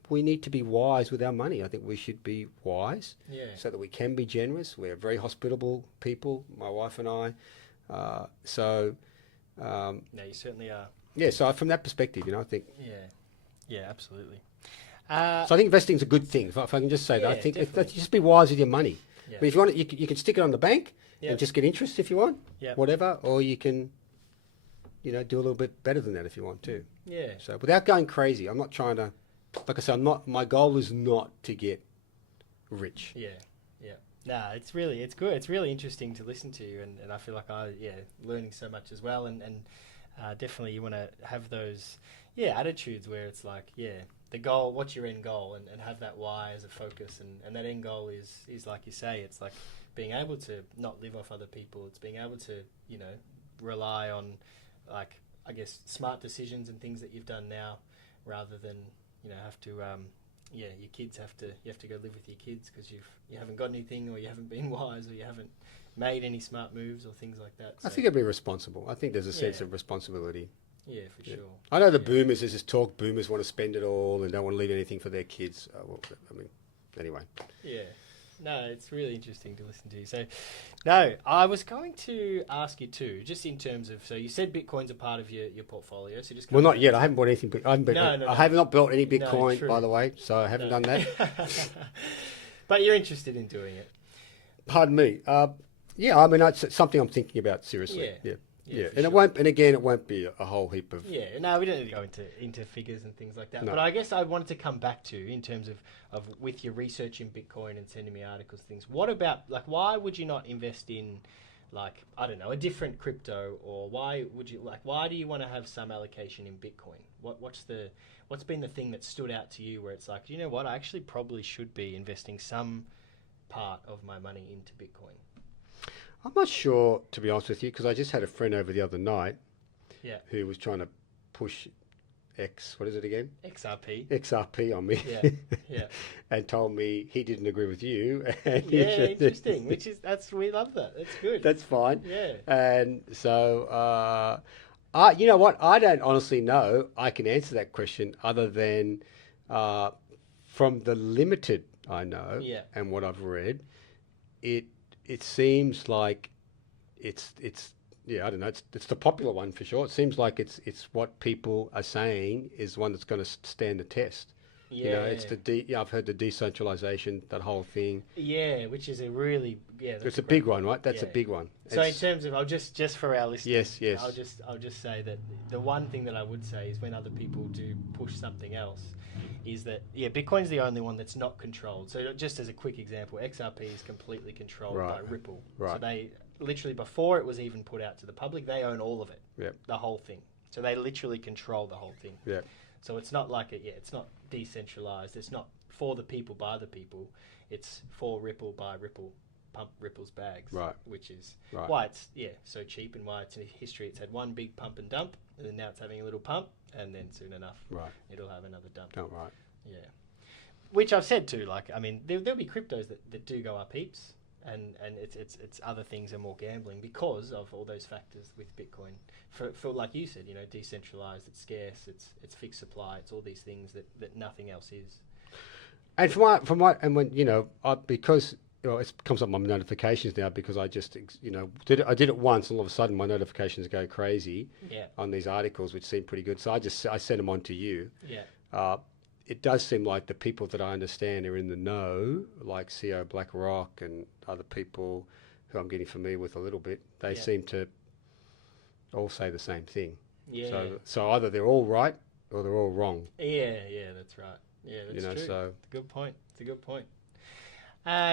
we need to be wise with our money. I think we should be wise so that we can be generous. We're very hospitable people, my wife and I. No, you certainly are. Yeah, so from that perspective, I think... Yeah, absolutely. So I think investing is a good thing, if I can just say that. I think just be wise with your money. Yeah. I mean, if you want it, you can stick it on the bank and just get interest if you want, whatever, or you can... do a little bit better than that if you want to. Yeah. So without going crazy, I'm not trying to, like I said, my goal is not to get rich. Yeah. No, it's good. It's really interesting to listen to you, and I feel like learning so much as well, and definitely you want to have those, attitudes where it's like, the goal, what's your end goal, and have that why as a focus, and that end goal is like you say, it's like being able to not live off other people. It's being able to, rely on, like, I guess, smart decisions and things that you've done now, rather than have to your kids you have to go live with your kids because you haven't got anything, or you haven't been wise, or you haven't made any smart moves or things like that. So, I think it'd be responsible. I think there's a sense of responsibility. Yeah, for sure. I know the boomers, there's this talk, boomers want to spend it all and don't want to leave anything for their kids. Anyway. Yeah. No, it's really interesting to listen to. So, no, I was going to ask you too, just in terms of, so you said Bitcoin's a part of your portfolio. So just not yet. I haven't bought anything. I have not built any Bitcoin, true. by the way, so I haven't done that. But you're interested in doing it. Pardon me. It's something I'm thinking about seriously. Yeah, and sure. It won't be a whole heap of... Yeah, no, we don't need to go into figures and things like that. No. But I guess I wanted to come back to, in terms of with your research in Bitcoin and sending me articles, things, what about, like, why would you not invest in, like, I don't know, a different crypto, or why do you want to have some allocation in Bitcoin? What's been the thing that stood out to you where it's like, you know what, I actually probably should be investing some part of my money into Bitcoin? I'm not sure, to be honest with you, because I just had a friend over the other night who was trying to push what is it again? XRP on me. Yeah. And told me he didn't agree with you. And interesting. We love that. That's good. That's fine. Yeah. And so, you know what? I don't honestly know I can answer that question other than from the limited I know and what I've read, it seems like it's I don't know, it's the popular one for sure. It seems like it's what people are saying is one that's going to stand the test. It's I've heard the decentralization, that whole thing. Yeah, which is a really it's a big one, right? That's a big one. So in terms of, I'll just for our listeners, yes, I'll just say that the one thing that I would say is when other people do push something else, is that Bitcoin's the only one that's not controlled. So just as a quick example, XRP is completely controlled by Ripple. Right. So they literally, before it was even put out to the public, they own all of it. Yep. The whole thing. So they literally control the whole thing. Yeah. So it's not like it's not decentralized. It's not for the people by the people. It's for Ripple by Ripple. Pump Ripple's bags. Right. Which is why it's so cheap, and why it's in history. It's had one big pump and dump, and then now it's having a little pump, and then soon enough it'll have another dump. Oh, right. Yeah. Which I've said too, like, I mean, there'll be cryptos that do go up heaps, and it's other things are more gambling because of all those factors with Bitcoin. For like you said, decentralized, it's scarce, it's fixed supply, it's all these things that nothing else is. And because it comes up my notifications now, because I just I did it once, and all of a sudden my notifications go crazy on these articles, which seem pretty good. So I sent them on to you. Yeah. It does seem like the people that I understand are in the know, like CEO BlackRock and other people who I'm getting familiar with a little bit, they seem to all say the same thing. Yeah. So either they're all right or they're all wrong. Yeah, that's right. Yeah, that's true. So It's a good point. It's a good point.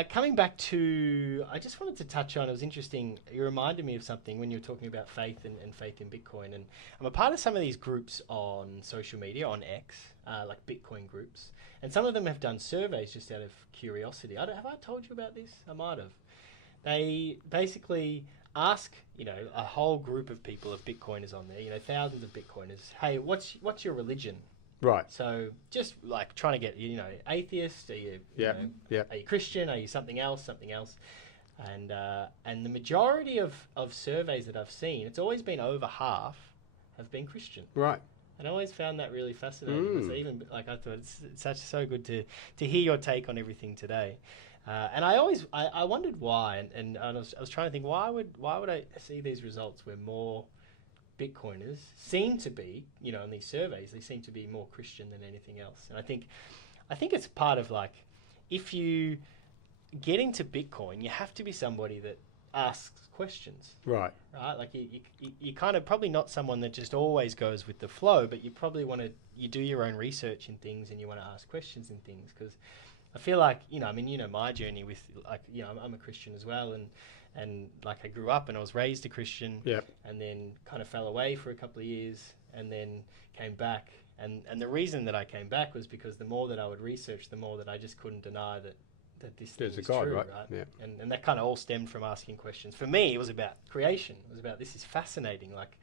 Coming back to, I just wanted to touch on, it was interesting, you reminded me of something when you were talking about faith and faith in Bitcoin. And I'm a part of some of these groups on social media, on X, like Bitcoin groups. And some of them have done surveys just out of curiosity. Have I told you about this? I might have. They basically ask, a whole group of people, of Bitcoiners on there, thousands of Bitcoiners, hey, what's your religion? right. So just like trying to get, atheist, are you, are you Christian, are you something else? And the majority of surveys that I've seen, it's always been over half have been Christian. Right. And I always found that really fascinating. It's even like I thought it's so good to hear your take on everything today. And I wondered why, and I was trying to think why would I see these results where more Bitcoiners seem to be, in these surveys, they seem to be more Christian than anything else. And I think it's part of, like, if you get into Bitcoin, you have to be somebody that asks questions. Right. Right? Like you kind of probably not someone that just always goes with the flow, but you probably you do your own research in things and you want to ask questions in things, because I feel like, my journey with, like, I'm a Christian as well, and like I grew up and I was raised a Christian, and then kind of fell away for a couple of years and then came back. And the reason that I came back was because the more that I would research, the more that I just couldn't deny that this thing is God, true, right? Yeah. And that kind of all stemmed from asking questions. For me, it was about creation. It was about, this is fascinating. Like,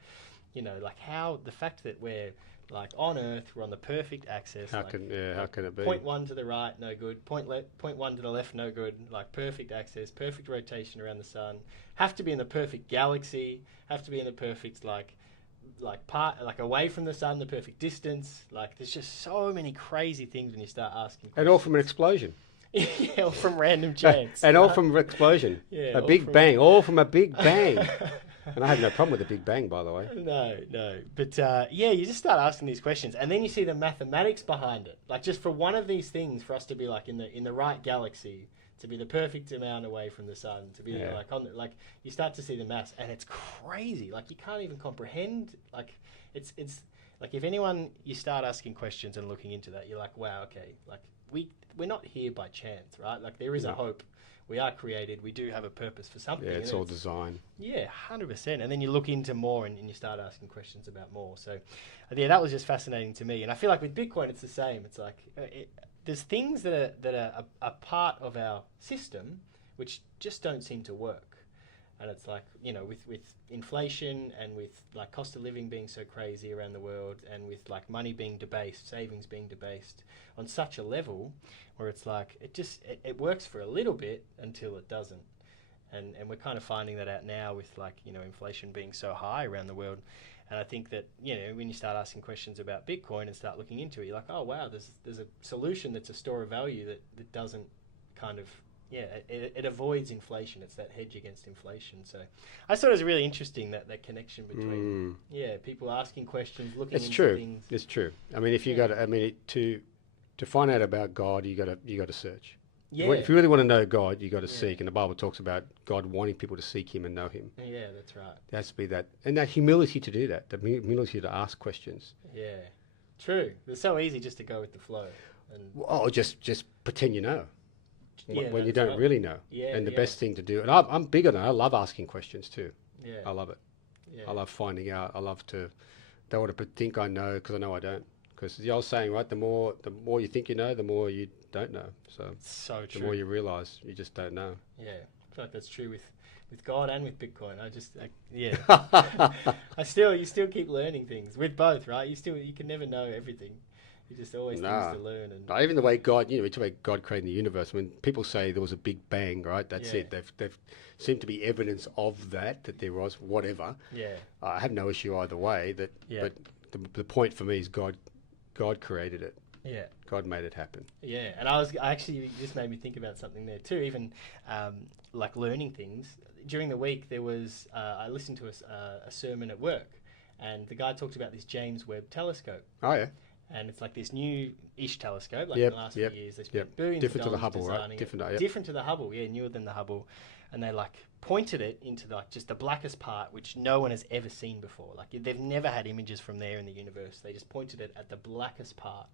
like how the fact that we're like on Earth, we're on the perfect axis. How can it be? 0.1 to the right, no good. 0.1 to the left, no good. Like perfect axis, perfect rotation around the sun. Have to be in the perfect galaxy. Have to be in the perfect like part, like away from the sun, the perfect distance. Like there's just so many crazy things when you start asking questions. And all from an explosion. Yeah, all from random chance. And all from an explosion. Yeah, a big bang. All from a big bang. And I have no problem with the big bang, by the way. No. But you just start asking these questions, and then you see the mathematics behind it. Like, just for one of these things, for us to be like in the right galaxy, to be the perfect amount away from the sun, to be like you start to see the maths, and it's crazy. Like, you can't even comprehend. Like, it's like, if you start asking questions and looking into that, you're like, wow, okay, like we're not here by chance, right? Like, there is a hope. We are created. We do have a purpose for something. Yeah, it's all design. Yeah, 100%. And then you look into more and you start asking questions about more. So, that was just fascinating to me. And I feel like with Bitcoin, it's the same. It's like there's things that are a part of our system which just don't seem to work. And it's like, with inflation and with like cost of living being so crazy around the world, and with like money being debased, savings being debased on such a level where it's like it works for a little bit until it doesn't. And we're kind of finding that out now with like, inflation being so high around the world. And I think that, when you start asking questions about Bitcoin and start looking into it, you're like, oh wow, there's a solution that's a store of value that doesn't kind of, it avoids inflation. It's that hedge against inflation. So I thought it was really interesting that connection between people asking questions, looking into things. It's true. I mean, if you to find out about God, you got to search. Yeah. If you really want to know God, you got to seek, and the Bible talks about God wanting people to seek Him and know Him. Yeah, that's right. There has to be that, and that humility to do that. The humility to ask questions. Yeah, true. It's so easy just to go with the flow. And just pretend you know. Yeah, when you don't really know. Yeah, and the best thing to do, and I'm big on it. I love asking questions too. Yeah, I love it. Yeah. I love finding out. I love to. Don't want to think I know because I know I don't. Because the old saying, right? The more you think you know, the more you don't know. So it's so true. The more you realise, you just don't know. Yeah, I feel like that's true with God and with Bitcoin. You still keep learning things with both, right? You can never know everything. You just always things to learn. And even the way God, we talk about God creating the universe. When people say there was a big bang, right? That's it. They've seemed to be evidence of that there was whatever. Yeah. I have no issue either way. But the point for me is God created it. Yeah. God made it happen. Yeah, and I actually just made me think about something there too. Even like learning things during the week, there was I listened to a sermon at work, and the guy talked about this James Webb telescope. Oh yeah. And it's like this new-ish telescope, like Yep, in the last few yep, years. They spent yep. billions Different to of the dollars Hubble, right? designing Different, it. yep. Different to the Hubble, yeah, newer than the Hubble. And they like pointed it into like just the blackest part, which no one has ever seen before. Like they've never had images from there in the universe. They just pointed it at the blackest part,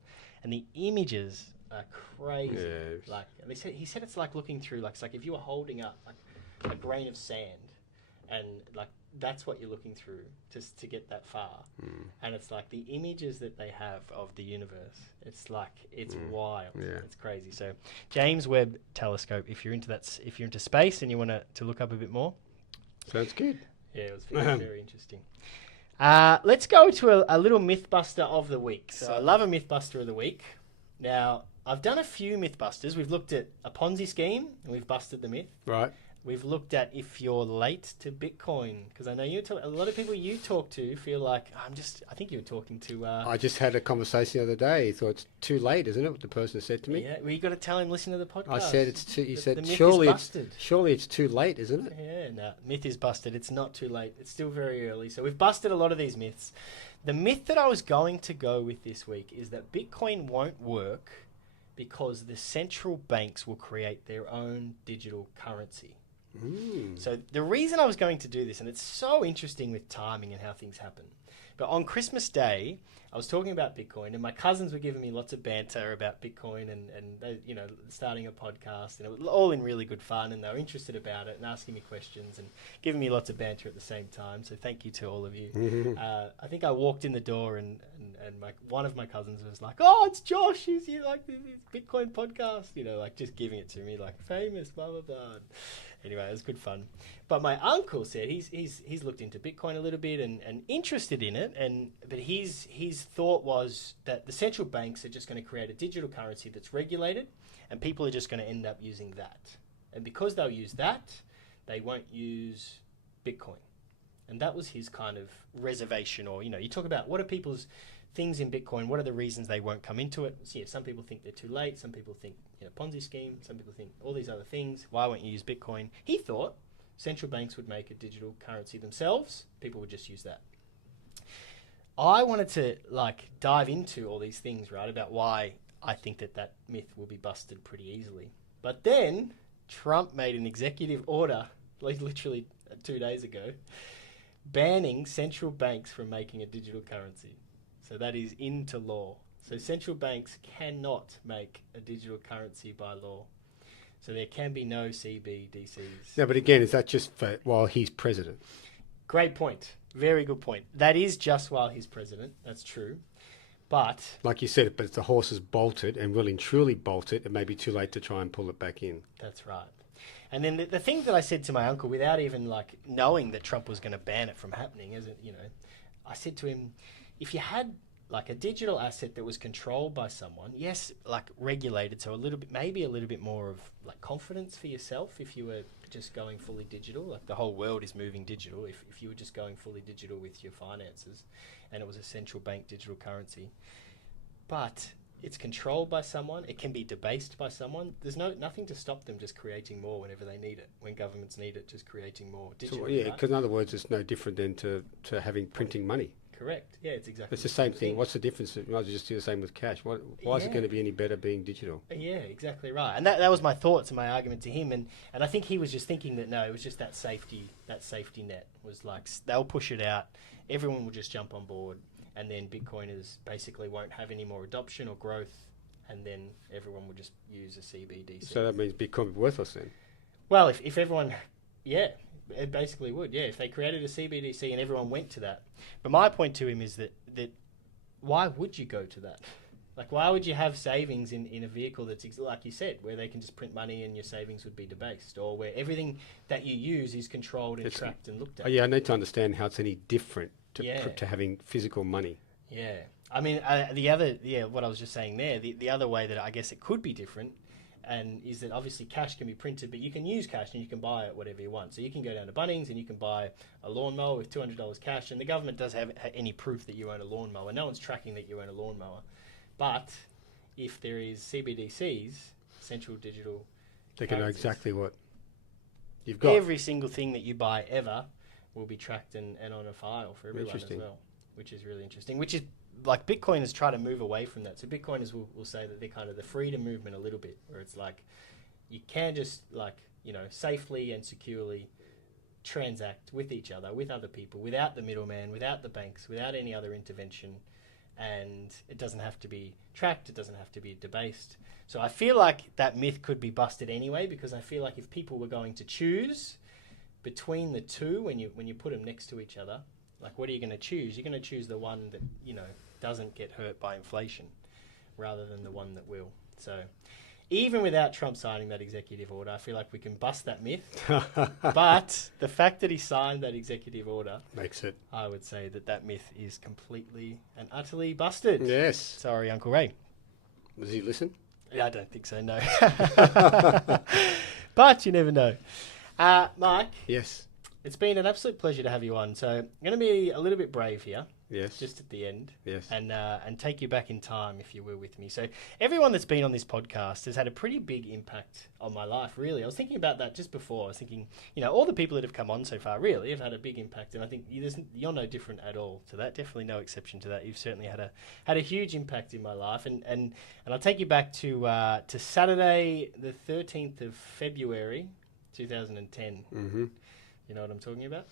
and the images are crazy. Yeah. Like he said it's like looking through like it's like if you were holding up like a grain of sand, and like that's what you're looking through to get that far. And it's like the images that they have of the universe, it's like it's wild. Yeah. It's crazy. So James Webb Telescope, if you're into space and you want to look up a bit more. Sounds good. Yeah, it was very interesting. Let's go to a little Mythbuster of the week. So I love a Mythbuster of the week. Now, I've done a few Mythbusters. We've looked at a Ponzi scheme and we've busted the myth. Right. We've looked at if you're late to Bitcoin, because I know a lot of people you talk to feel like I think you were talking to. I just had a conversation the other day. He thought it's too late, isn't it? What the person said to me. Yeah, well, you got to tell him listen to the podcast. I said it's too. He said the myth surely is it's busted. surely it's too late, isn't it? Yeah, no, myth is busted. It's not too late. It's still very early. So we've busted a lot of these myths. The myth that I was going to go with this week is that Bitcoin won't work because the central banks will create their own digital currency. So the reason I was going to do this, and it's so interesting with timing and how things happen, but on Christmas Day, I was talking about Bitcoin, and my cousins were giving me lots of banter about Bitcoin and they, starting a podcast, and it was all in really good fun, and they were interested about it and asking me questions and giving me lots of banter at the same time. So thank you to all of you. I think I walked in the door and one of my cousins was like, "Oh, it's Josh. He's here, like this Bitcoin podcast," like just giving it to me, like famous, blah blah blah. Anyway, it was good fun. But my uncle said he's looked into Bitcoin a little bit and interested in it, but his thought was that the central banks are just going to create a digital currency that's regulated, and people are just going to end up using that. And because they'll use that, they won't use Bitcoin. And that was his kind of reservation, or you talk about what are people's things in Bitcoin, what are the reasons they won't come into it. So some people think they're too late, some people think Ponzi scheme, some people think all these other things. Why won't you use Bitcoin? He thought central banks would make a digital currency themselves, people would just use that. I wanted to dive into all these things, right, about why I think that myth will be busted pretty easily. But then Trump made an executive order literally 2 days ago banning central banks from making a digital currency. So that is into law. So central banks cannot make a digital currency by law. So there can be no CBDCs. No, but again, is that just while he's president? Great point. Very good point. That is just while he's president. That's true. But like you said, but if the horse is bolted and will and truly bolted, it may be too late to try and pull it back in. That's right. And then the thing that I said to my uncle, without even knowing that Trump was going to ban it from happening, I said to him, if you had a digital asset that was controlled by someone, yes, regulated, so maybe a little bit more of confidence for yourself if you were just going fully digital. The whole world is moving digital. If you were just going fully digital with your finances, and it was a central bank digital currency, but it's controlled by someone, it can be debased by someone. There's nothing to stop them just creating more whenever they need it. When governments need it, just creating more digital. So, yeah, because in other words, it's no different than to having printing money. Correct. Yeah, it's exactly. It's the same thing. What's the difference? You might as well just do the same with cash. Why is it going to be any better being digital? Yeah, exactly right. And that was my thoughts and my argument to him. And I think he was just thinking that no, it was just that safety net was they'll push it out, everyone will just jump on board, and then Bitcoiners basically won't have any more adoption or growth, and then everyone will just use a CBDC. So that means Bitcoin will be worthless then? Well, if everyone, yeah. It basically would, yeah. If they created a CBDC and everyone went to that. But my point to him is that why would you go to that? Why would you have savings in a vehicle that's, like you said, where they can just print money and your savings would be debased, or where everything that you use is controlled and tracked and looked at? Oh, yeah, I need to understand how it's any different to having physical money. Yeah. I mean, what I was just saying there, the other way that I guess it could be different, and is that obviously cash can be printed, but you can use cash and you can buy it whatever you want. So you can go down to Bunnings and you can buy a lawnmower with $200 cash, and the government doesn't have any proof that you own a lawnmower. No one's tracking that you own a lawnmower. But if there is CBDCs, central digital they can know exactly what you've got. Every single thing that you buy ever will be tracked and on a file for everyone as well, which is really interesting, which is like Bitcoiners try to move away from that. So Bitcoiners will say that they're kind of the freedom movement a little bit, where it's like you can just like, safely and securely transact with each other, with other people, without the middleman, without the banks, without any other intervention. And it doesn't have to be tracked. It doesn't have to be debased. So I feel like that myth could be busted anyway, because I feel like if people were going to choose between the two, when you put them next to each other, like what are you going to choose? You're going to choose the one that, doesn't get hurt by inflation rather than the one that will. So even without Trump signing that executive order, I feel like we can bust that myth. But the fact that he signed that executive order makes it. I would say that myth is completely and utterly busted. Yes. Sorry, Uncle Ray. Does he listen? Yeah, I don't think so, no. But you never know. Mike. Yes. It's been an absolute pleasure to have you on. So I'm going to be a little bit brave here. Yes. Just at the end. Yes. And take you back in time, if you will, with me. So everyone that's been on this podcast has had a pretty big impact on my life, really. I was thinking about that just before. I was thinking, all the people that have come on so far really have had a big impact. And I think you're no different at all to that. Definitely no exception to that. You've certainly had a huge impact in my life. And I'll take you back to Saturday, the 13th of February, 2010. Mm-hmm. You know what I'm talking about?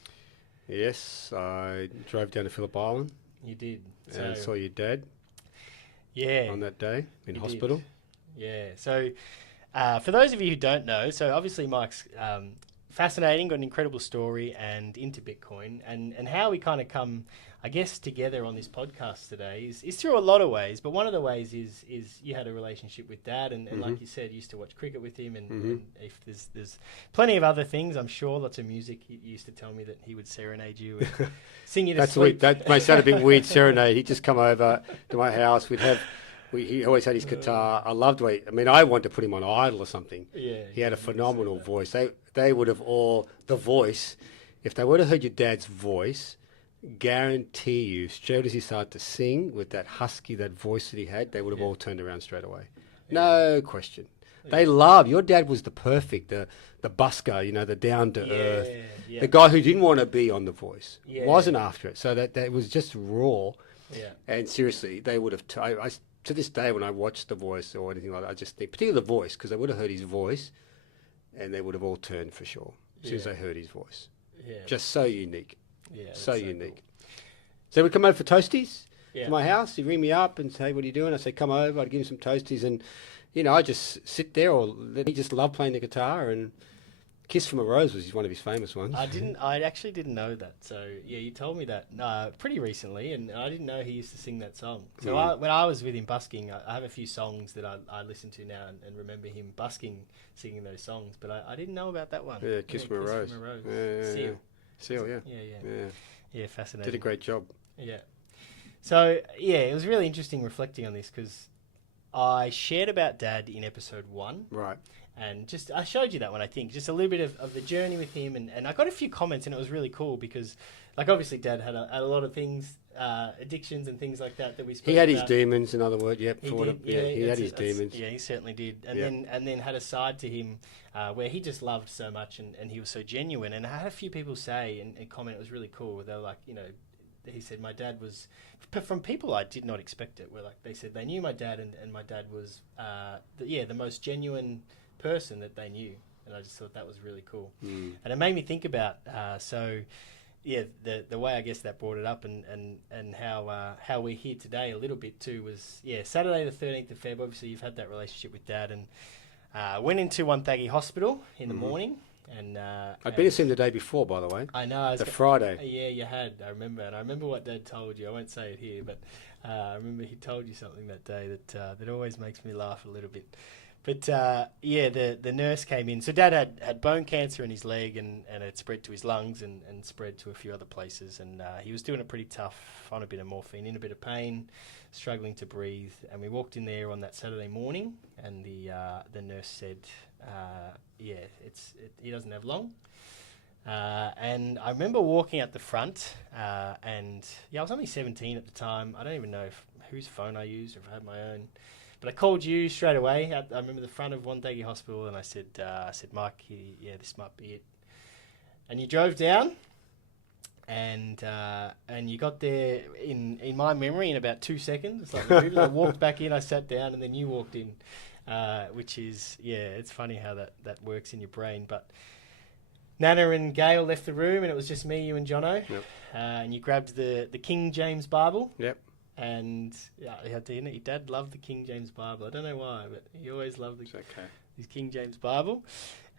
Yes, I drove down to Phillip Island. You did. And I saw your dad. Yeah. On that day in hospital. Did. Yeah. So, for those of you who don't know, so obviously Mike's fascinating, got an incredible story, and into Bitcoin, and how we kind of come, I guess, together on this podcast today is through a lot of ways. But one of the ways is you had a relationship with Dad, and like you said, you used to watch cricket with him, and if there's plenty of other things, I'm sure, lots of music. He used to tell me that he would serenade you and sing you to sleep. That may sound a bit weird, serenade. He'd just come over to my house. He always had his guitar. I loved I wanted to put him on Idol or something. Yeah, he had a phenomenal voice. They would have the voice, if they would have heard your dad's voice, guarantee you, straight as he started to sing with that voice that he had, they would have all turned around straight away. Yeah. No question. They loved, your dad was the perfect, the busker, the down to earth, the guy who didn't want to be on The Voice, wasn't after it. So that was just raw. Yeah. And seriously, they would have, to this day when I watch The Voice or anything like that, I just think, particularly The Voice, because they would have heard his voice and they would have all turned for sure as soon as they heard his voice. Yeah. Just so unique. Yeah, so unique. Cool. So we come over for toasties to my house. He'd ring me up and say, "What are you doing?" I say, "Come over." I'd give him some toasties, and I just sit there. He just loved playing the guitar. And "Kiss from a Rose" was one of his famous ones. I actually didn't know that. So yeah, you told me that pretty recently, and I didn't know he used to sing that song. So when I was with him busking, I have a few songs that I listen to now and remember him busking, singing those songs. But I didn't know about that one. Yeah, "Kiss from a Rose." Yeah. Seal, yeah. Yeah, fascinating. Did a great job. Yeah. So, it was really interesting reflecting on this because I shared about Dad in episode 1. Right. And I showed you that one, I think, just a little bit of the journey with him. And I got a few comments, and it was really cool because, obviously Dad had a lot of things, addictions and things like that we spoke about. He had his demons, in other words. Yep. He had his demons. Yeah, he certainly did. And then had a side to him where he just loved so much and he was so genuine. And I had a few people say and comment, it was really cool. They were like, he said, my dad was, from people I did not expect it, were like, they said they knew my dad and my dad was, the most genuine person that they knew. And I just thought that was really cool. And it made me think about, the way I guess that brought it up and how we're here today a little bit too was, Saturday the 13th of Feb, obviously you've had that relationship with Dad and went into Wonthaggi Hospital in the morning. And I'd been to see him the day before, by the way. I know. Friday. Yeah, you had. I remember. And I remember what Dad told you. I won't say it here, but I remember he told you something that day that always makes me laugh a little bit. But, the nurse came in. So Dad had bone cancer in his leg and it spread to his lungs and spread to a few other places. And he was doing it pretty tough, on a bit of morphine, in a bit of pain, struggling to breathe. And we walked in there on that Saturday morning and the nurse said, he doesn't have long. And I remember walking out the front and I was only 17 at the time. I don't even know whose phone I used or if I had my own. But I called you straight away. I remember the front of Wonthaggi Hospital, and I said, "Mike, this might be it." And you drove down, and you got there in my memory in about 2 seconds. It's like I walked back in, I sat down, and then you walked in, which is it's funny how that works in your brain. But Nana and Gail left the room, and it was just me, you, and Jono. Yep. And you grabbed the King James Bible. Yep. And your dad loved the King James Bible. I don't know why, but he always loved his King James Bible.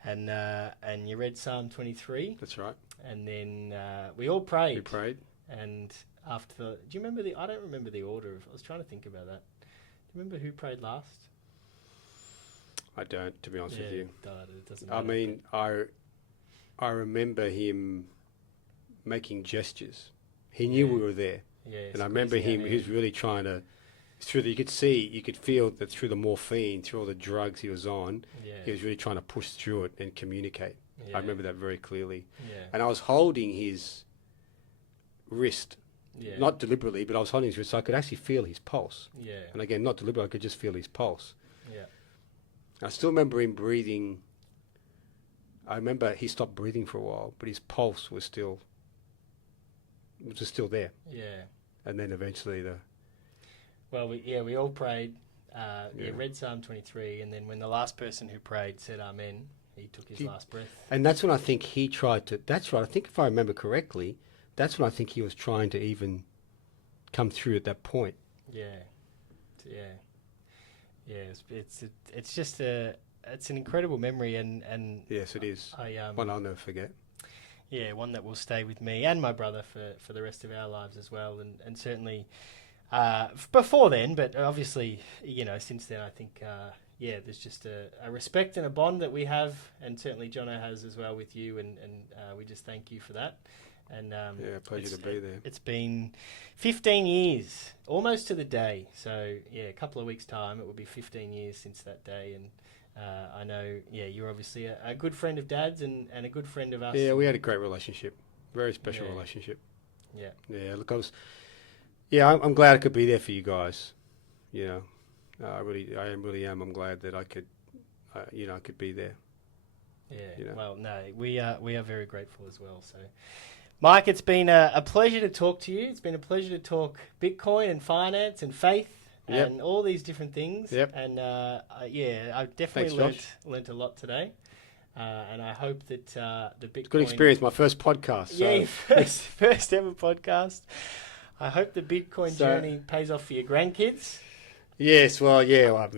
And you read Psalm 23. That's right. And then we all prayed. We prayed. And do you remember I don't remember the order. I was trying to think about that. Do you remember who prayed last? I don't, to be honest with you. It doesn't matter. I mean, I remember him making gestures. He knew we were there. Yeah, and I remember he was really trying to, you could feel that through the morphine, through all the drugs he was on, he was really trying to push through it and communicate. I remember that very clearly. Yeah. And I was holding his wrist, not deliberately, but I was holding his wrist so I could actually feel his pulse. Yeah. And again, not deliberately, I could just feel his pulse. Yeah. I still remember him breathing. I remember he stopped breathing for a while, but his pulse was still there. Yeah. And then eventually we all prayed. Read Psalm 23, and then when the last person who prayed said Amen, he took his last breath. And that's when I think he tried to. That's right. I think if I remember correctly, that's when I think he was trying to even come through at that point. Yeah. It's just it's an incredible memory, and yes, it is. One I'll never forget. Yeah, one that will stay with me and my brother for the rest of our lives as well, and certainly before then, but obviously, since then, I think, there's just a respect and a bond that we have, and certainly Jono has as well with you, and we just thank you for that. And pleasure to be there. It's been 15 years, almost to the day. So, a couple of weeks' time, it will be 15 years since that day, and I know, you're obviously a good friend of Dad's and a good friend of us. Yeah, we had a great relationship. Very special relationship. Yeah. Yeah, look, I'm glad I could be there for you guys. I really am. I'm glad that I could, I could be there. Yeah. Well, no, we are very grateful as well. So, Mike, it's been a pleasure to talk to you. It's been a pleasure to talk Bitcoin and finance and faith. And all these different things. Yep. And I definitely learnt a lot today. And I hope that the Bitcoin... Good experience, my first podcast. Yeah, first ever podcast. I hope the Bitcoin journey pays off for your grandkids. Yes, well, yeah.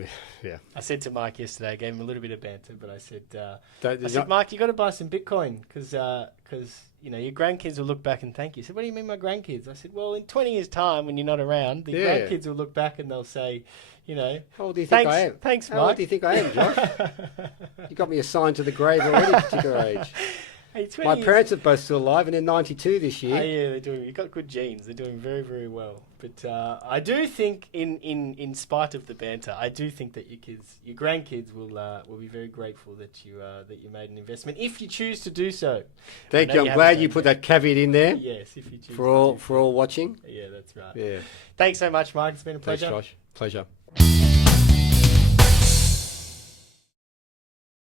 I said to Mike yesterday, I gave him a little bit of banter, but I said, Mike, you got to buy some Bitcoin because your grandkids will look back and thank you. He said, what do you mean my grandkids? I said, well, in 20 years' time when you're not around, the grandkids will look back and they'll say, how old do you think I am? Thanks, Mike. How old do you think I am, Josh? You got me assigned to the grave already at a particular age. Hey, my parents are both still alive and they're 92 this year. Oh, yeah, they're doing. You've got good genes. They're doing very, very well. But I do think, in spite of the banter, I do think that your grandkids will be very grateful that you made an investment if you choose to do so. Thank you. I'm glad you put that caveat in there. Yes, if you choose. For all watching. Yeah, that's right. Yeah. Thanks so much, Mike. It's been a pleasure. Thanks, Josh. Pleasure.